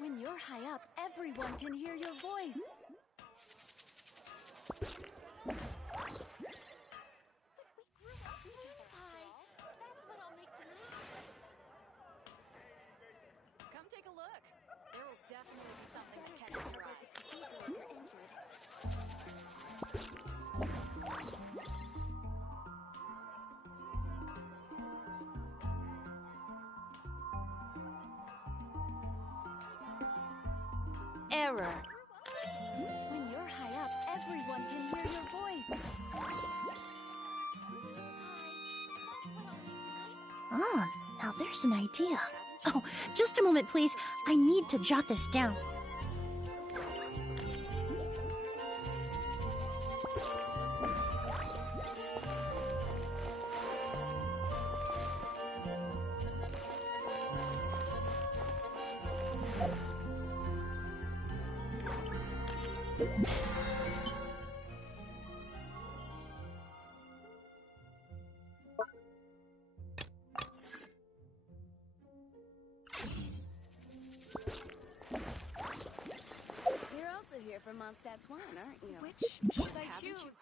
When you're high up, everyone can hear your voice. Come take a look. There will definitely be something that catches your eye. Error. When you're high up, everyone can hear your voice. Ah, now there's an idea. Oh, just a moment, please. I need to jot this down. You're also here for Mondstadt's wine, aren't you? Which should I Haven't you choose?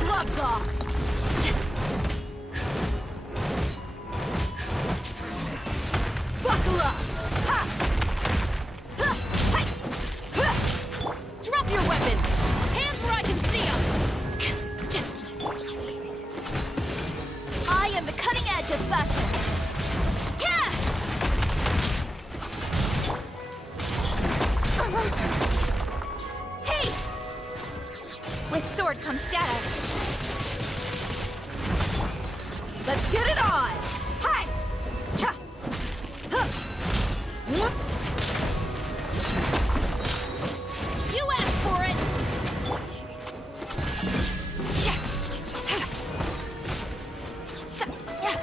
Gloves off! Buckle up! Ha! Ha! Hi! Ha! Drop your weapons! Hands where I can see them! I am the cutting edge of fashion! Yeah! Hey! With sword comes shadow. Let's get it on! Hi! Cha! Huh! Whoop! You asked for it! Cha! Ha! Sa- yeah!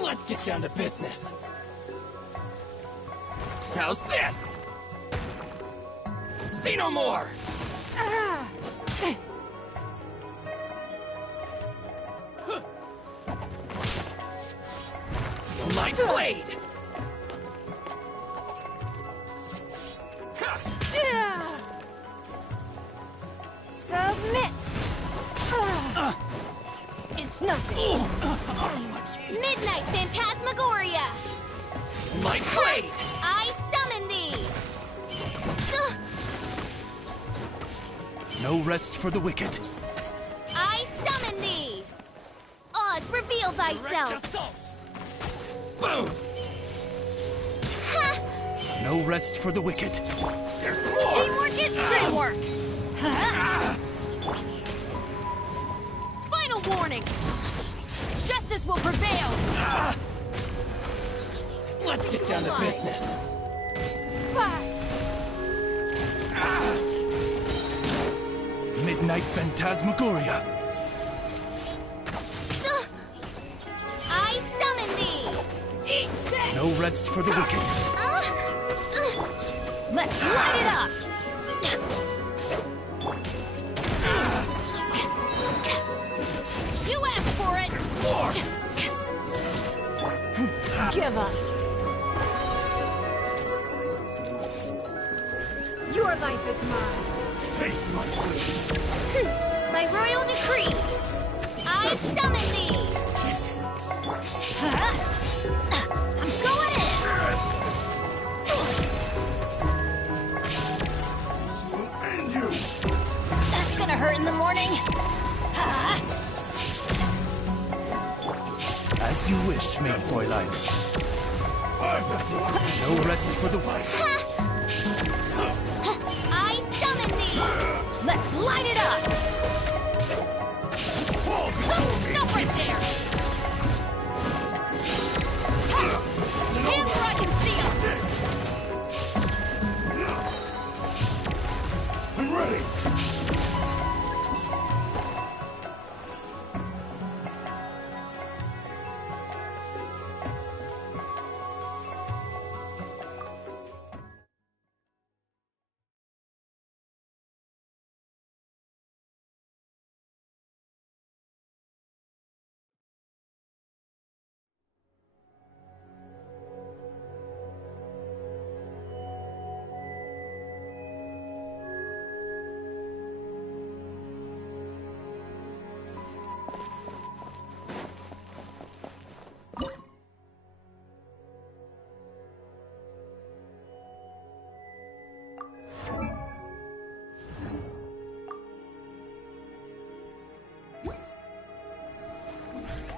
Let's get down to business. How's this? Say no more! My blade! Submit! It's nothing. Midnight Phantasmagoria! My blade! I summon thee! No rest for the wicked. I summon thee! Oz, reveal thyself! Assault! Boom! Ha! No rest for the wicked. There's more! Teamwork is teamwork! Final warning! Justice will prevail! Let's get down to business. Midnight Phantasmagoria. I summon thee! No rest for the wicked. Let's light it up! You asked for it! More! Give up! Your life is mine! Taste my food. By royal decree, I summon thee! I'm going in! And you! That's gonna hurt in the morning! As you wish, main Fräulein. No rest for the wife. I summon thee! Let's light it up! Stop right there! Hands where I can see them! I'm ready.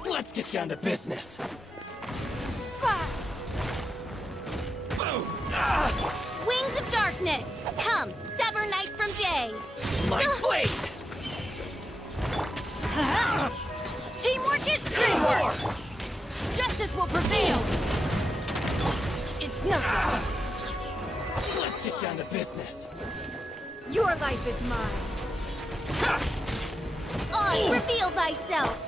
Let's get down to business. Boom! Wings of darkness! Come, sever night from day! My blade! Teamwork is teamwork! Justice will prevail! It's nothing! Let's get down to business. Your life is mine! Oz, reveal thyself!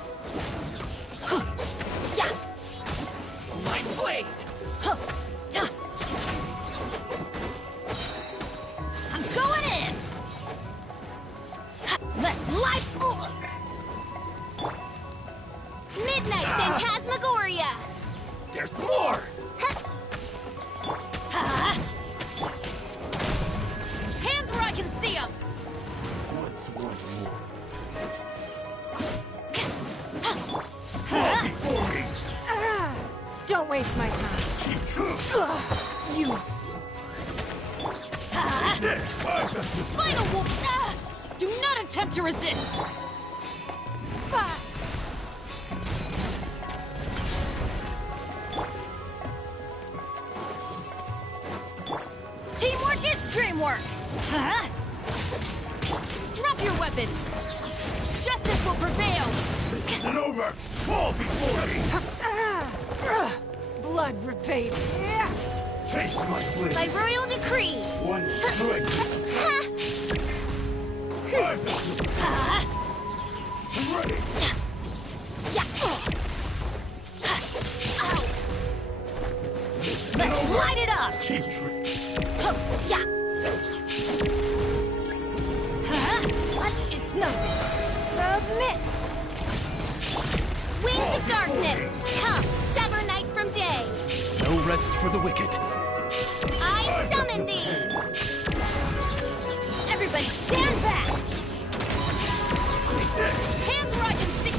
My blade! I'm going in! Let's light... Midnight Phantasmagoria! There's more! Hands where I can see them! What's one more? Don't waste my time. You... Final wolf! Do not attempt to resist! Teamwork is dreamwork! Drop your weapons! Justice will prevail! This isn't over! Fall before me! Blood repaid. Taste my blade! By royal decree, One strike! I'm ready! Cheap trick. Yeah. What? It's nothing. Submit. Wings of darkness! Come, sever night from day! No rest for the wicked. I summon thee! Everybody stand back! Hands where I can see!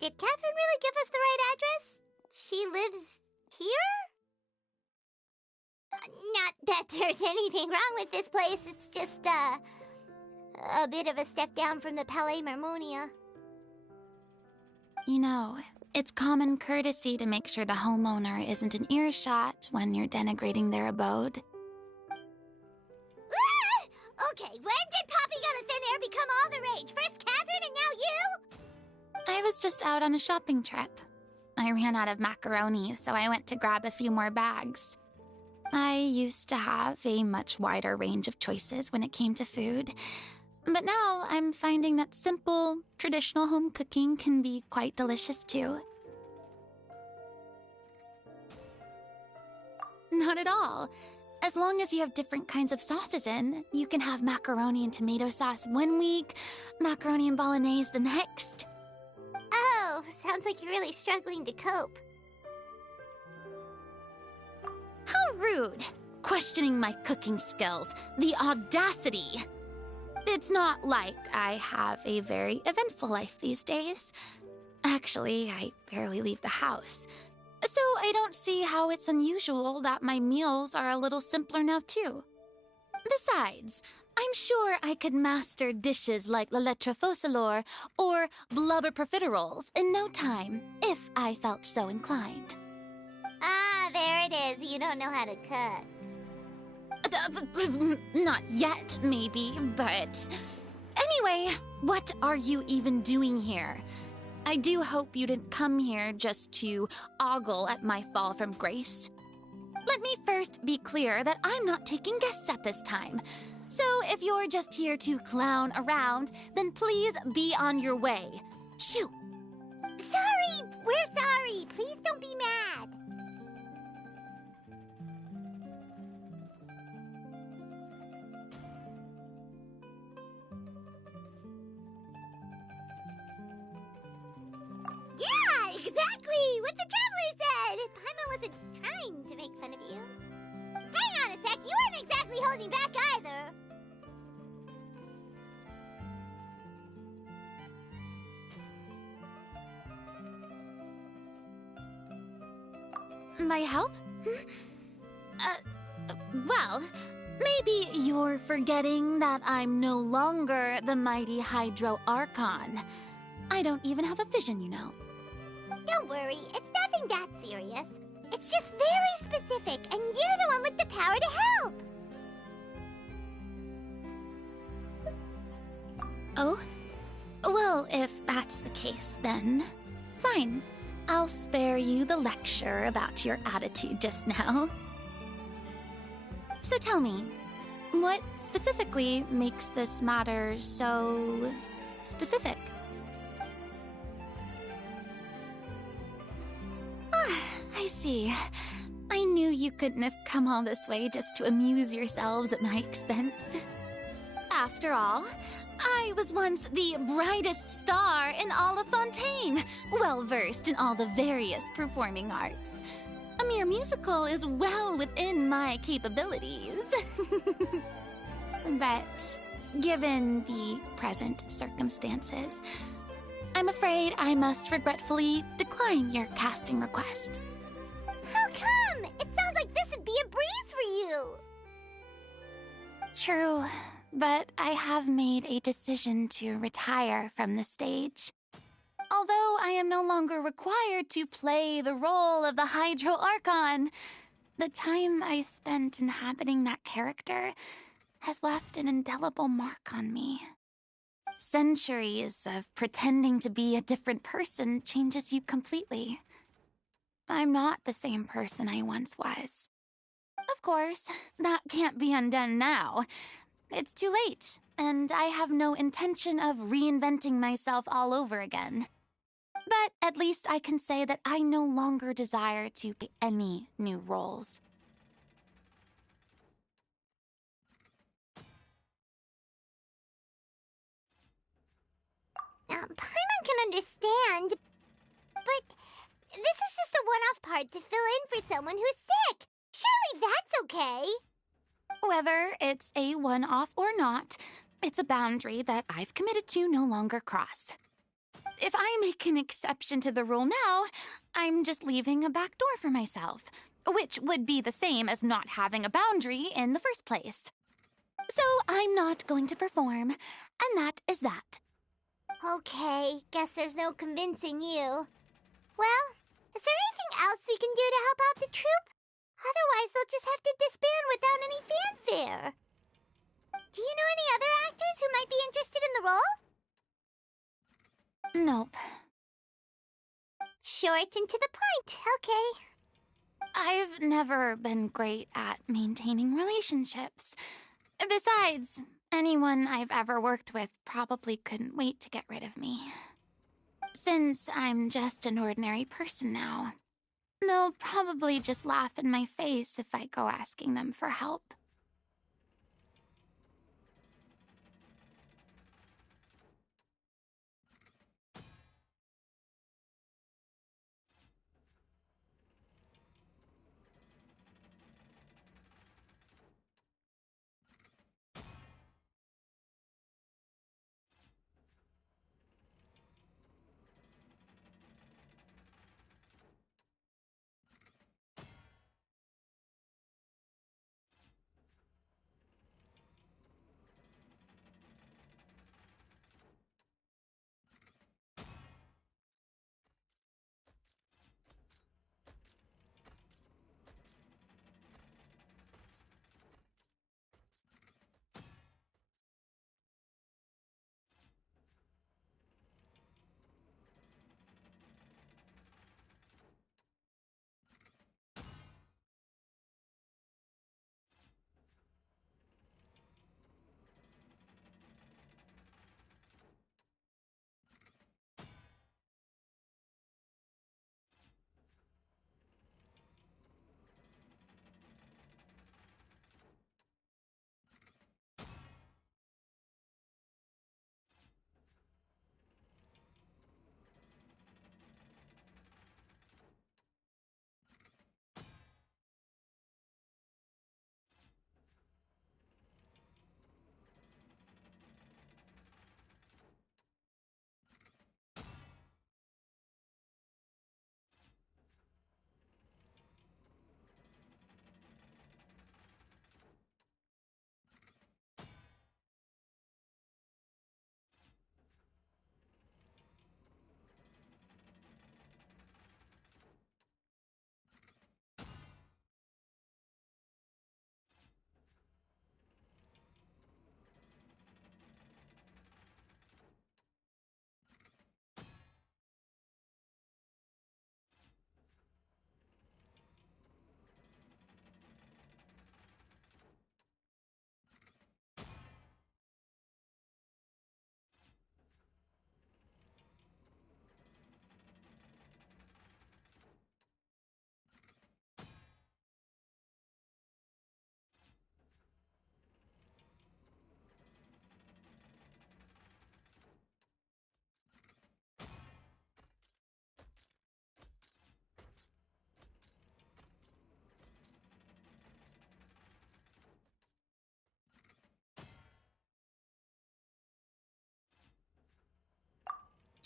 Did Catherine really give us the right address? She lives here? Not that there's anything wrong with this place, it's just, a bit of a step down from the Palais Marmonia. You know, it's common courtesy to make sure the homeowner isn't in earshot when you're denigrating their abode. Ah! Okay, when did popping out of thin air become all the rage? First Catherine and now you? I was just out on a shopping trip. I ran out of macaroni, so I went to grab a few more bags. I used to have a much wider range of choices when it came to food, but now I'm finding that simple, traditional home cooking can be quite delicious too. Not at all. As long as you have different kinds of sauces in, you can have macaroni and tomato sauce one week, macaroni and bolognese the next. Oh, sounds like you're really struggling to cope. How rude! Questioning my cooking skills. The audacity! It's not like I have a very eventful life these days. Actually, I barely leave the house. So I don't see how it's unusual that my meals are a little simpler now too. Besides, I'm sure I could master dishes like la lettre faucilor or blubber profiteroles in no time, if I felt so inclined. Ah, there it is. You don't know how to cook. Not yet, maybe, but... Anyway, what are you even doing here? I do hope you didn't come here just to ogle at my fall from grace. Let me first be clear that I'm not taking guests at this time. So if you're just here to clown around, then please be on your way. Shoo! Sorry! We're sorry! Please don't be mad! Yeah, exactly! What the Traveler said! Paimon wasn't trying to make fun of you. Hang on a sec, you weren't exactly holding back either. My help? Well, maybe you're forgetting that I'm no longer the mighty Hydro Archon. I don't even have a vision, you know. Don't worry, it's nothing that serious. It's just very specific, and you're the one with the power to help! Oh? Well, if that's the case, then fine. I'll spare you the lecture about your attitude just now. So tell me, what specifically makes this matter so specific? Ah, I see. I knew you couldn't have come all this way just to amuse yourselves at my expense. After all, I was once the brightest star in all of Fontaine, well-versed in all the various performing arts. A mere musical is well within my capabilities. But given the present circumstances, I'm afraid I must regretfully decline your casting request. How come? It sounds like this would be a breeze for you. True, but I have made a decision to retire from the stage. Although I am no longer required to play the role of the Hydro Archon, the time I spent inhabiting that character has left an indelible mark on me. Centuries of pretending to be a different person changes you completely. I'm not the same person I once was. Of course, that can't be undone now. It's too late, and I have no intention of reinventing myself all over again. But at least I can say that I no longer desire to play any new roles. Paimon can understand, but this is just a one-off part to fill in for someone who's sick. Surely that's okay. Whether it's a one-off or not, it's a boundary that I've committed to no longer cross. if I make an exception to the rule now, I'm just leaving a back door for myself, which would be the same as not having a boundary in the first place. So I'm not going to perform, and that is that. Okay, guess there's no convincing you. Well, is there anything else we can do to help out the troupe? Otherwise, they'll just have to disband without any fanfare. Do you know any other actors who might be interested in the role? Nope. Short and to the point, okay. I've never been great at maintaining relationships. Besides, anyone I've ever worked with probably couldn't wait to get rid of me. Since I'm just an ordinary person now, they'll probably just laugh in my face if I go asking them for help.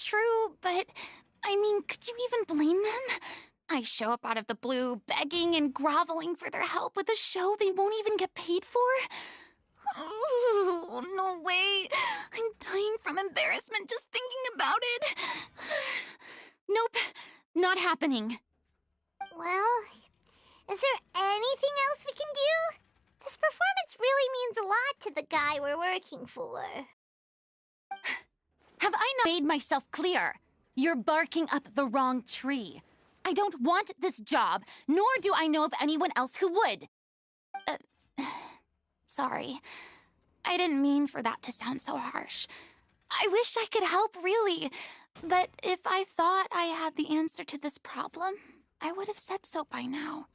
True, but I mean, could you even blame them? I show up out of the blue, begging and groveling for their help with a show they won't even get paid for? Oh, no way. I'm dying from embarrassment just thinking about it. Nope, not happening. Well, is there anything else we can do? This performance really means a lot to the guy we're working for. Have I not made myself clear? You're barking up the wrong tree. I don't want this job, nor do I know of anyone else who would. Sorry. I didn't mean for that to sound so harsh. I wish I could help, really. But if I thought I had the answer to this problem, I would have said so by now.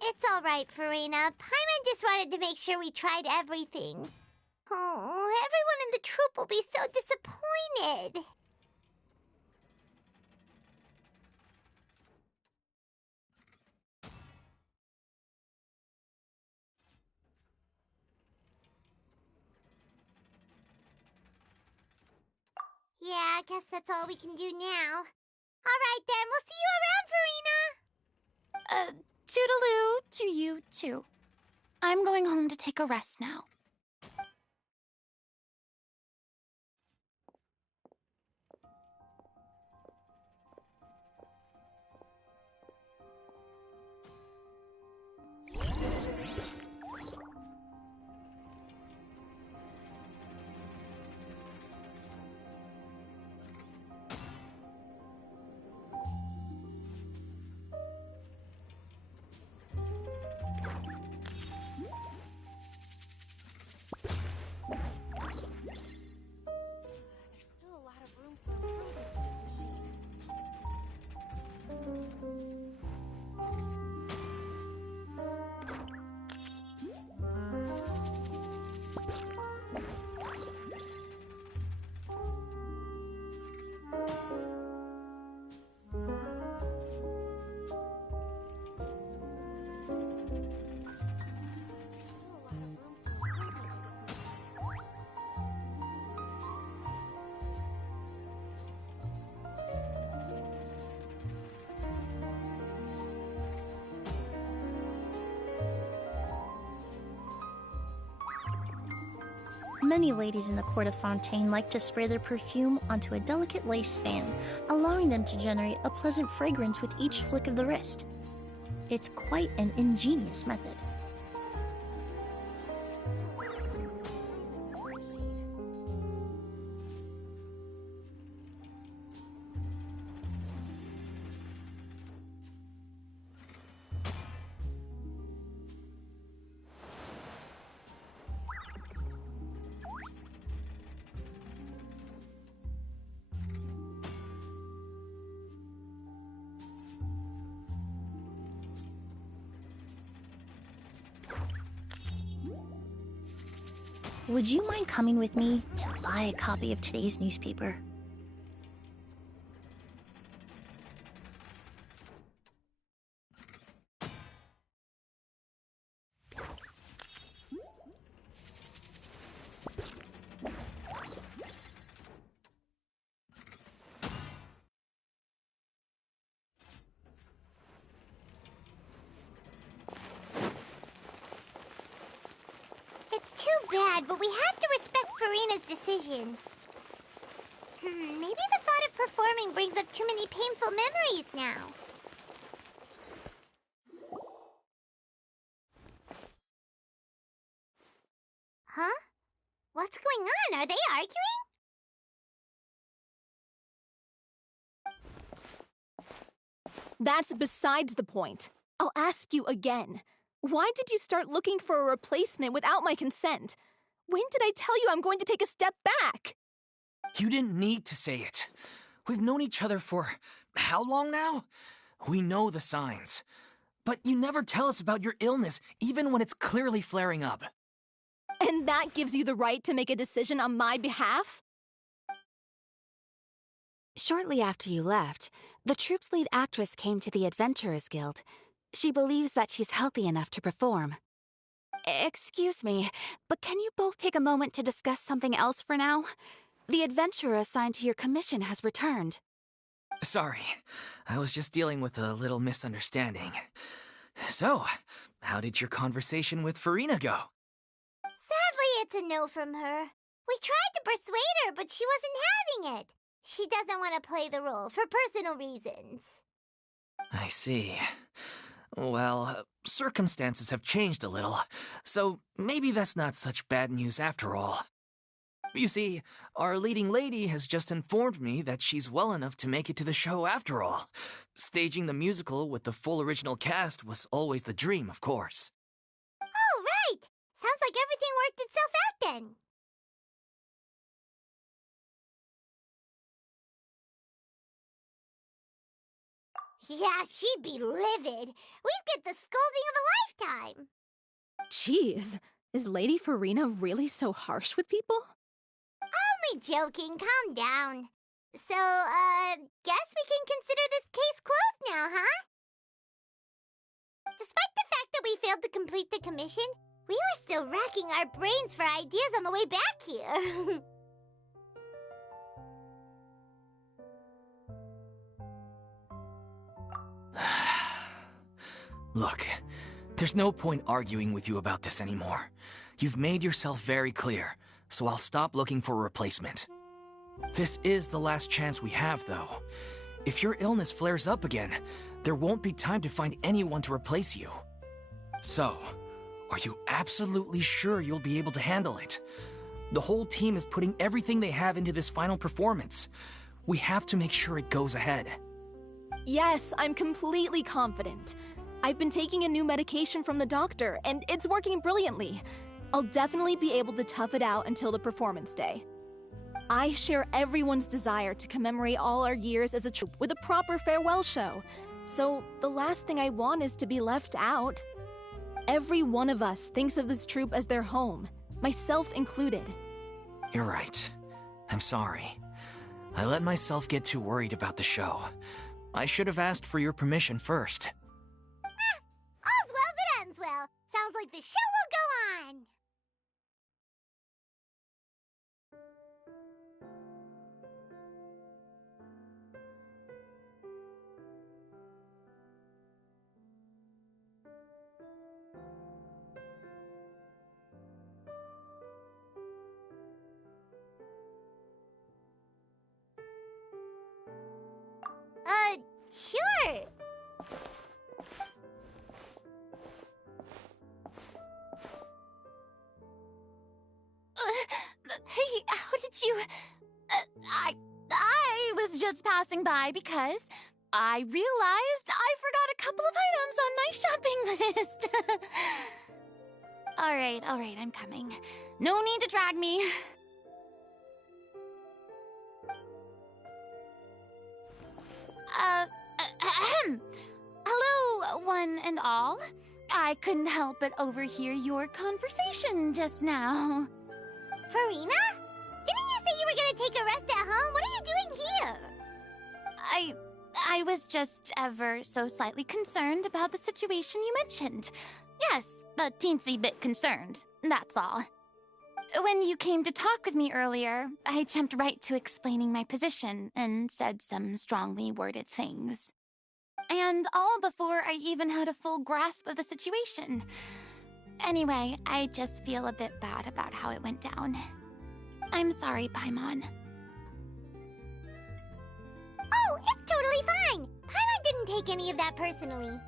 It's all right, Farina. Paimon just wanted to make sure we tried everything. Oh, everyone in the troupe will be so disappointed. Yeah, I guess that's all we can do now. Alright then, we'll see you around, Farina! Toodaloo to you too. I'm going home to take a rest now. There's still a lot of room for improvement with this machine. There's still a lot of room for improvement with this machine. Many ladies in the court of Fontaine like to spray their perfume onto a delicate lace fan, allowing them to generate a pleasant fragrance with each flick of the wrist. It's quite an ingenious method. Would you mind coming with me to buy a copy of today's newspaper? It's too bad, but we have to respect Farina's decision. Maybe the thought of performing brings up too many painful memories now. Huh? What's going on? Are they arguing? That's besides the point. I'll ask you again. Why did you start looking for a replacement without my consent? When did I tell you I'm going to take a step back? You didn't need to say it. We've known each other for how long now? We know the signs. But you never tell us about your illness, even when it's clearly flaring up. And that gives you the right to make a decision on my behalf? Shortly after you left, the troupe's lead actress came to the Adventurers Guild. She believes that she's healthy enough to perform. Excuse me, but can you both take a moment to discuss something else for now? The adventurer assigned to your commission has returned. Sorry, I was just dealing with a little misunderstanding. So, how did your conversation with Farina go? Sadly, it's a no from her. We tried to persuade her, but she wasn't having it. She doesn't want to play the role for personal reasons. I see. Well, circumstances have changed a little, so maybe that's not such bad news after all. You see, our leading lady has just informed me that she's well enough to make it to the show after all. Staging the musical with the full original cast was always the dream, of course. Oh, right! Sounds like everything worked itself out then. Yeah, she'd be livid. We'd get the scolding of a lifetime. Jeez, is Lady Farina really so harsh with people? Only joking, calm down. So, guess we can consider this case closed now, huh? Despite the fact that we failed to complete the commission, we were still racking our brains for ideas on the way back here. Look, there's no point arguing with you about this anymore. You've made yourself very clear, so I'll stop looking for a replacement. This is the last chance we have, though. If your illness flares up again, there won't be time to find anyone to replace you. So, are you absolutely sure you'll be able to handle it? The whole team is putting everything they have into this final performance. We have to make sure it goes ahead. Yes, I'm completely confident. I've been taking a new medication from the doctor, and it's working brilliantly. I'll definitely be able to tough it out until the performance day. I share everyone's desire to commemorate all our years as a troupe with a proper farewell show. So the last thing I want is to be left out. Every one of us thinks of this troupe as their home, myself included. You're right. I'm sorry. I let myself get too worried about the show. I should have asked for your permission first. All's well that ends well. Sounds like the show will go on. Sure. Hey, how did you... I was just passing by because I realized I forgot a couple of items on my shopping list. All right, I'm coming. No need to drag me. Hello, one and all. I couldn't help but overhear your conversation just now. Farina? Didn't you say you were gonna take a rest at home? What are you doing here? I was just ever so slightly concerned about the situation you mentioned. Yes, a teensy bit concerned, that's all. When you came to talk with me earlier, I jumped right to explaining my position and said some strongly worded things. And all before I even had a full grasp of the situation. Anyway, I just feel a bit bad about how it went down. I'm sorry, Paimon. Oh, it's totally fine. Paimon didn't take any of that personally.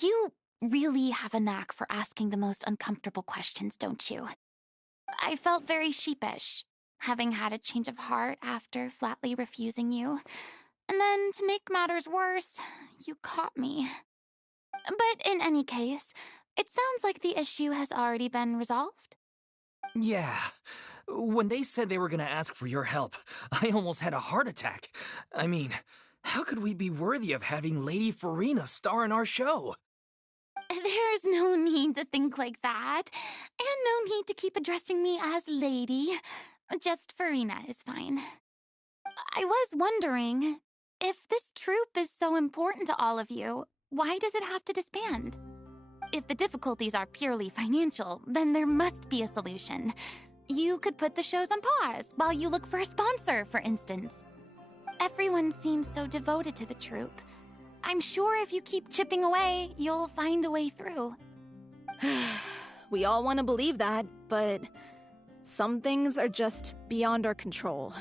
You really have a knack for asking the most uncomfortable questions, don't you? I felt very sheepish, having had a change of heart after flatly refusing you. And then, to make matters worse, you caught me. But in any case, it sounds like the issue has already been resolved. Yeah. When they said they were gonna ask for your help, I almost had a heart attack. I mean, how could we be worthy of having Lady Farina star in our show? There's no need to think like that, and no need to keep addressing me as lady. Just Farina is fine. I was wondering, if this troupe is so important to all of you, why does it have to disband? If the difficulties are purely financial, then there must be a solution. You could put the shows on pause while you look for a sponsor, for instance. Everyone seems so devoted to the troupe. I'm sure if you keep chipping away, you'll find a way through. We all want to believe that, but some things are just beyond our control.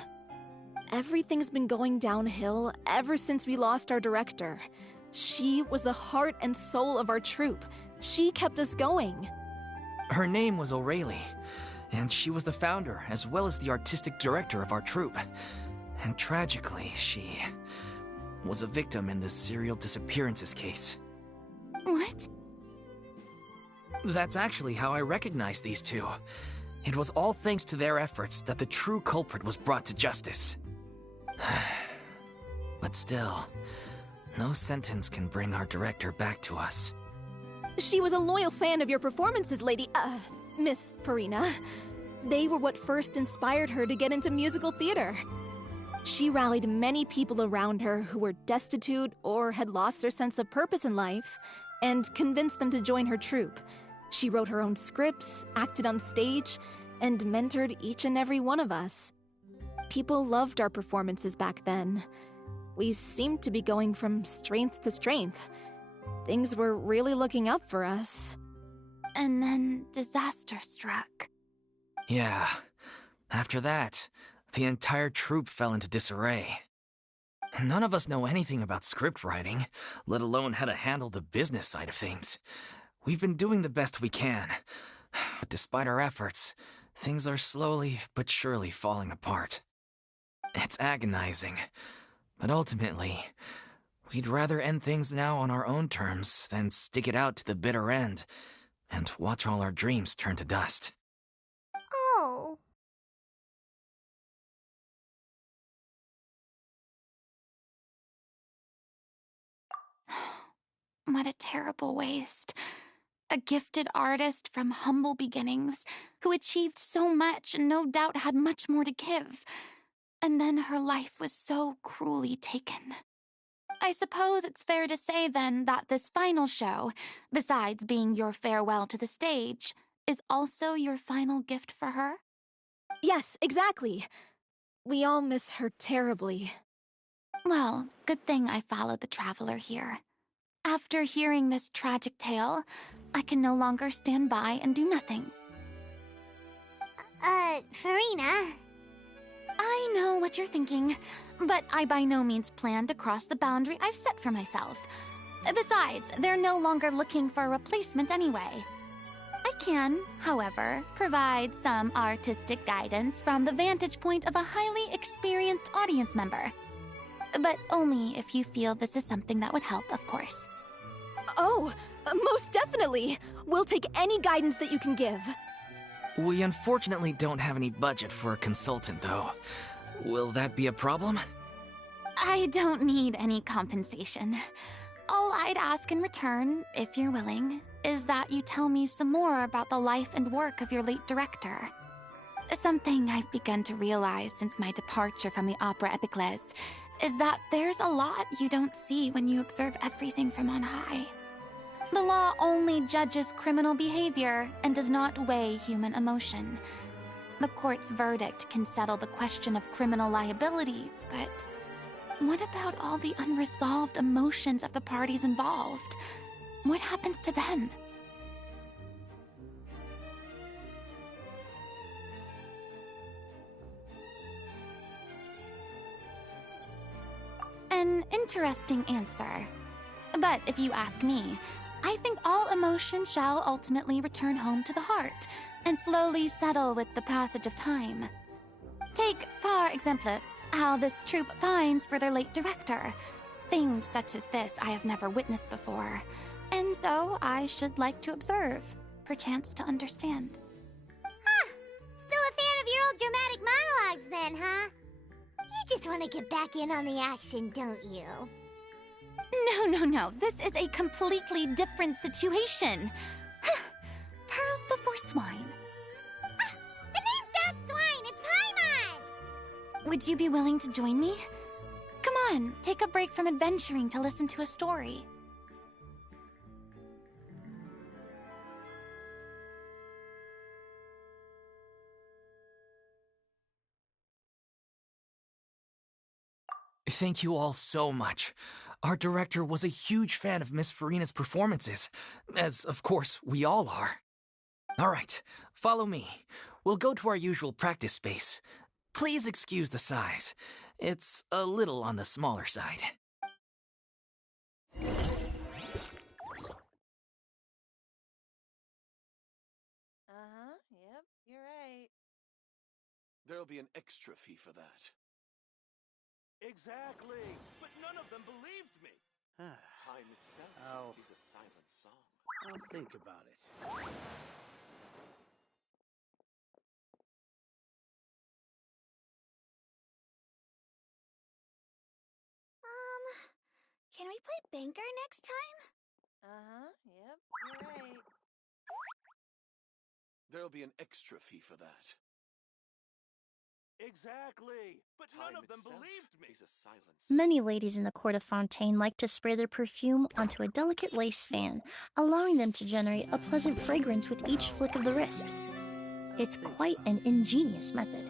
Everything's been going downhill ever since we lost our director. She was the heart and soul of our troupe. She kept us going. Her name was O'Reilly, and she was the founder as well as the artistic director of our troupe. And tragically, she was a victim in the serial disappearances case. What? That's actually how I recognized these two. It was all thanks to their efforts that the true culprit was brought to justice. But still, no sentence can bring our director back to us. She was a loyal fan of your performances, Miss Farina. They were what first inspired her to get into musical theater. She rallied many people around her who were destitute or had lost their sense of purpose in life, and convinced them to join her troupe. She wrote her own scripts, acted on stage, and mentored each and every one of us. People loved our performances back then. We seemed to be going from strength to strength. Things were really looking up for us. And then disaster struck. Yeah. After that, the entire troupe fell into disarray. None of us know anything about script writing, let alone how to handle the business side of things. We've been doing the best we can, but despite our efforts, things are slowly but surely falling apart. It's agonizing, but ultimately, we'd rather end things now on our own terms than stick it out to the bitter end and watch all our dreams turn to dust. Oh. What a terrible waste. A gifted artist from humble beginnings who achieved so much and no doubt had much more to give. And then her life was so cruelly taken. I suppose it's fair to say then that this final show, besides being your farewell to the stage, is also your final gift for her? Yes, exactly. We all miss her terribly. Well, good thing I followed the traveler here. After hearing this tragic tale, I can no longer stand by and do nothing. Farina. I know what you're thinking, but I by no means plan to cross the boundary I've set for myself. Besides, they're no longer looking for a replacement anyway. I can, however, provide some artistic guidance from the vantage point of a highly experienced audience member. But only if you feel this is something that would help, of course. Oh, most definitely. We'll take any guidance that you can give. We unfortunately don't have any budget for a consultant, though. Will that be a problem? I don't need any compensation. All I'd ask in return, if you're willing, is that you tell me some more about the life and work of your late director. Something I've begun to realize since my departure from the Opera Epiclese is that there's a lot you don't see when you observe everything from on high. The law only judges criminal behavior and does not weigh human emotion. The court's verdict can settle the question of criminal liability, but what about all the unresolved emotions of the parties involved? What happens to them? An interesting answer. But if you ask me, I think all emotion shall ultimately return home to the heart and slowly settle with the passage of time. Take, par exemple, how this troupe pines for their late director. Things such as this I have never witnessed before, and so I should like to observe, perchance to understand. Huh. Still a fan of your old dramatic monologues then, huh? You just want to get back in on the action, don't you? No. This is a completely different situation. Pearls before swine. Ah, the name's not Swine, it's Paimon! Would you be willing to join me? Come on, take a break from adventuring to listen to a story. Thank you all so much. Our director was a huge fan of Miss Farina's performances, as of course we all are. All right, follow me. We'll go to our usual practice space. Please excuse the size. It's a little on the smaller side. Yep, you're right. There'll be an extra fee for that. Exactly! But none of them believed me! Time itself is a silent song. I'll think about it. Can we play Banker next time? Yep, you're right. There'll be an extra fee for that. Exactly! But none of them believed me! Is a silent song. Many ladies in the court of Fontaine like to spray their perfume onto a delicate lace fan, allowing them to generate a pleasant fragrance with each flick of the wrist. It's quite an ingenious method.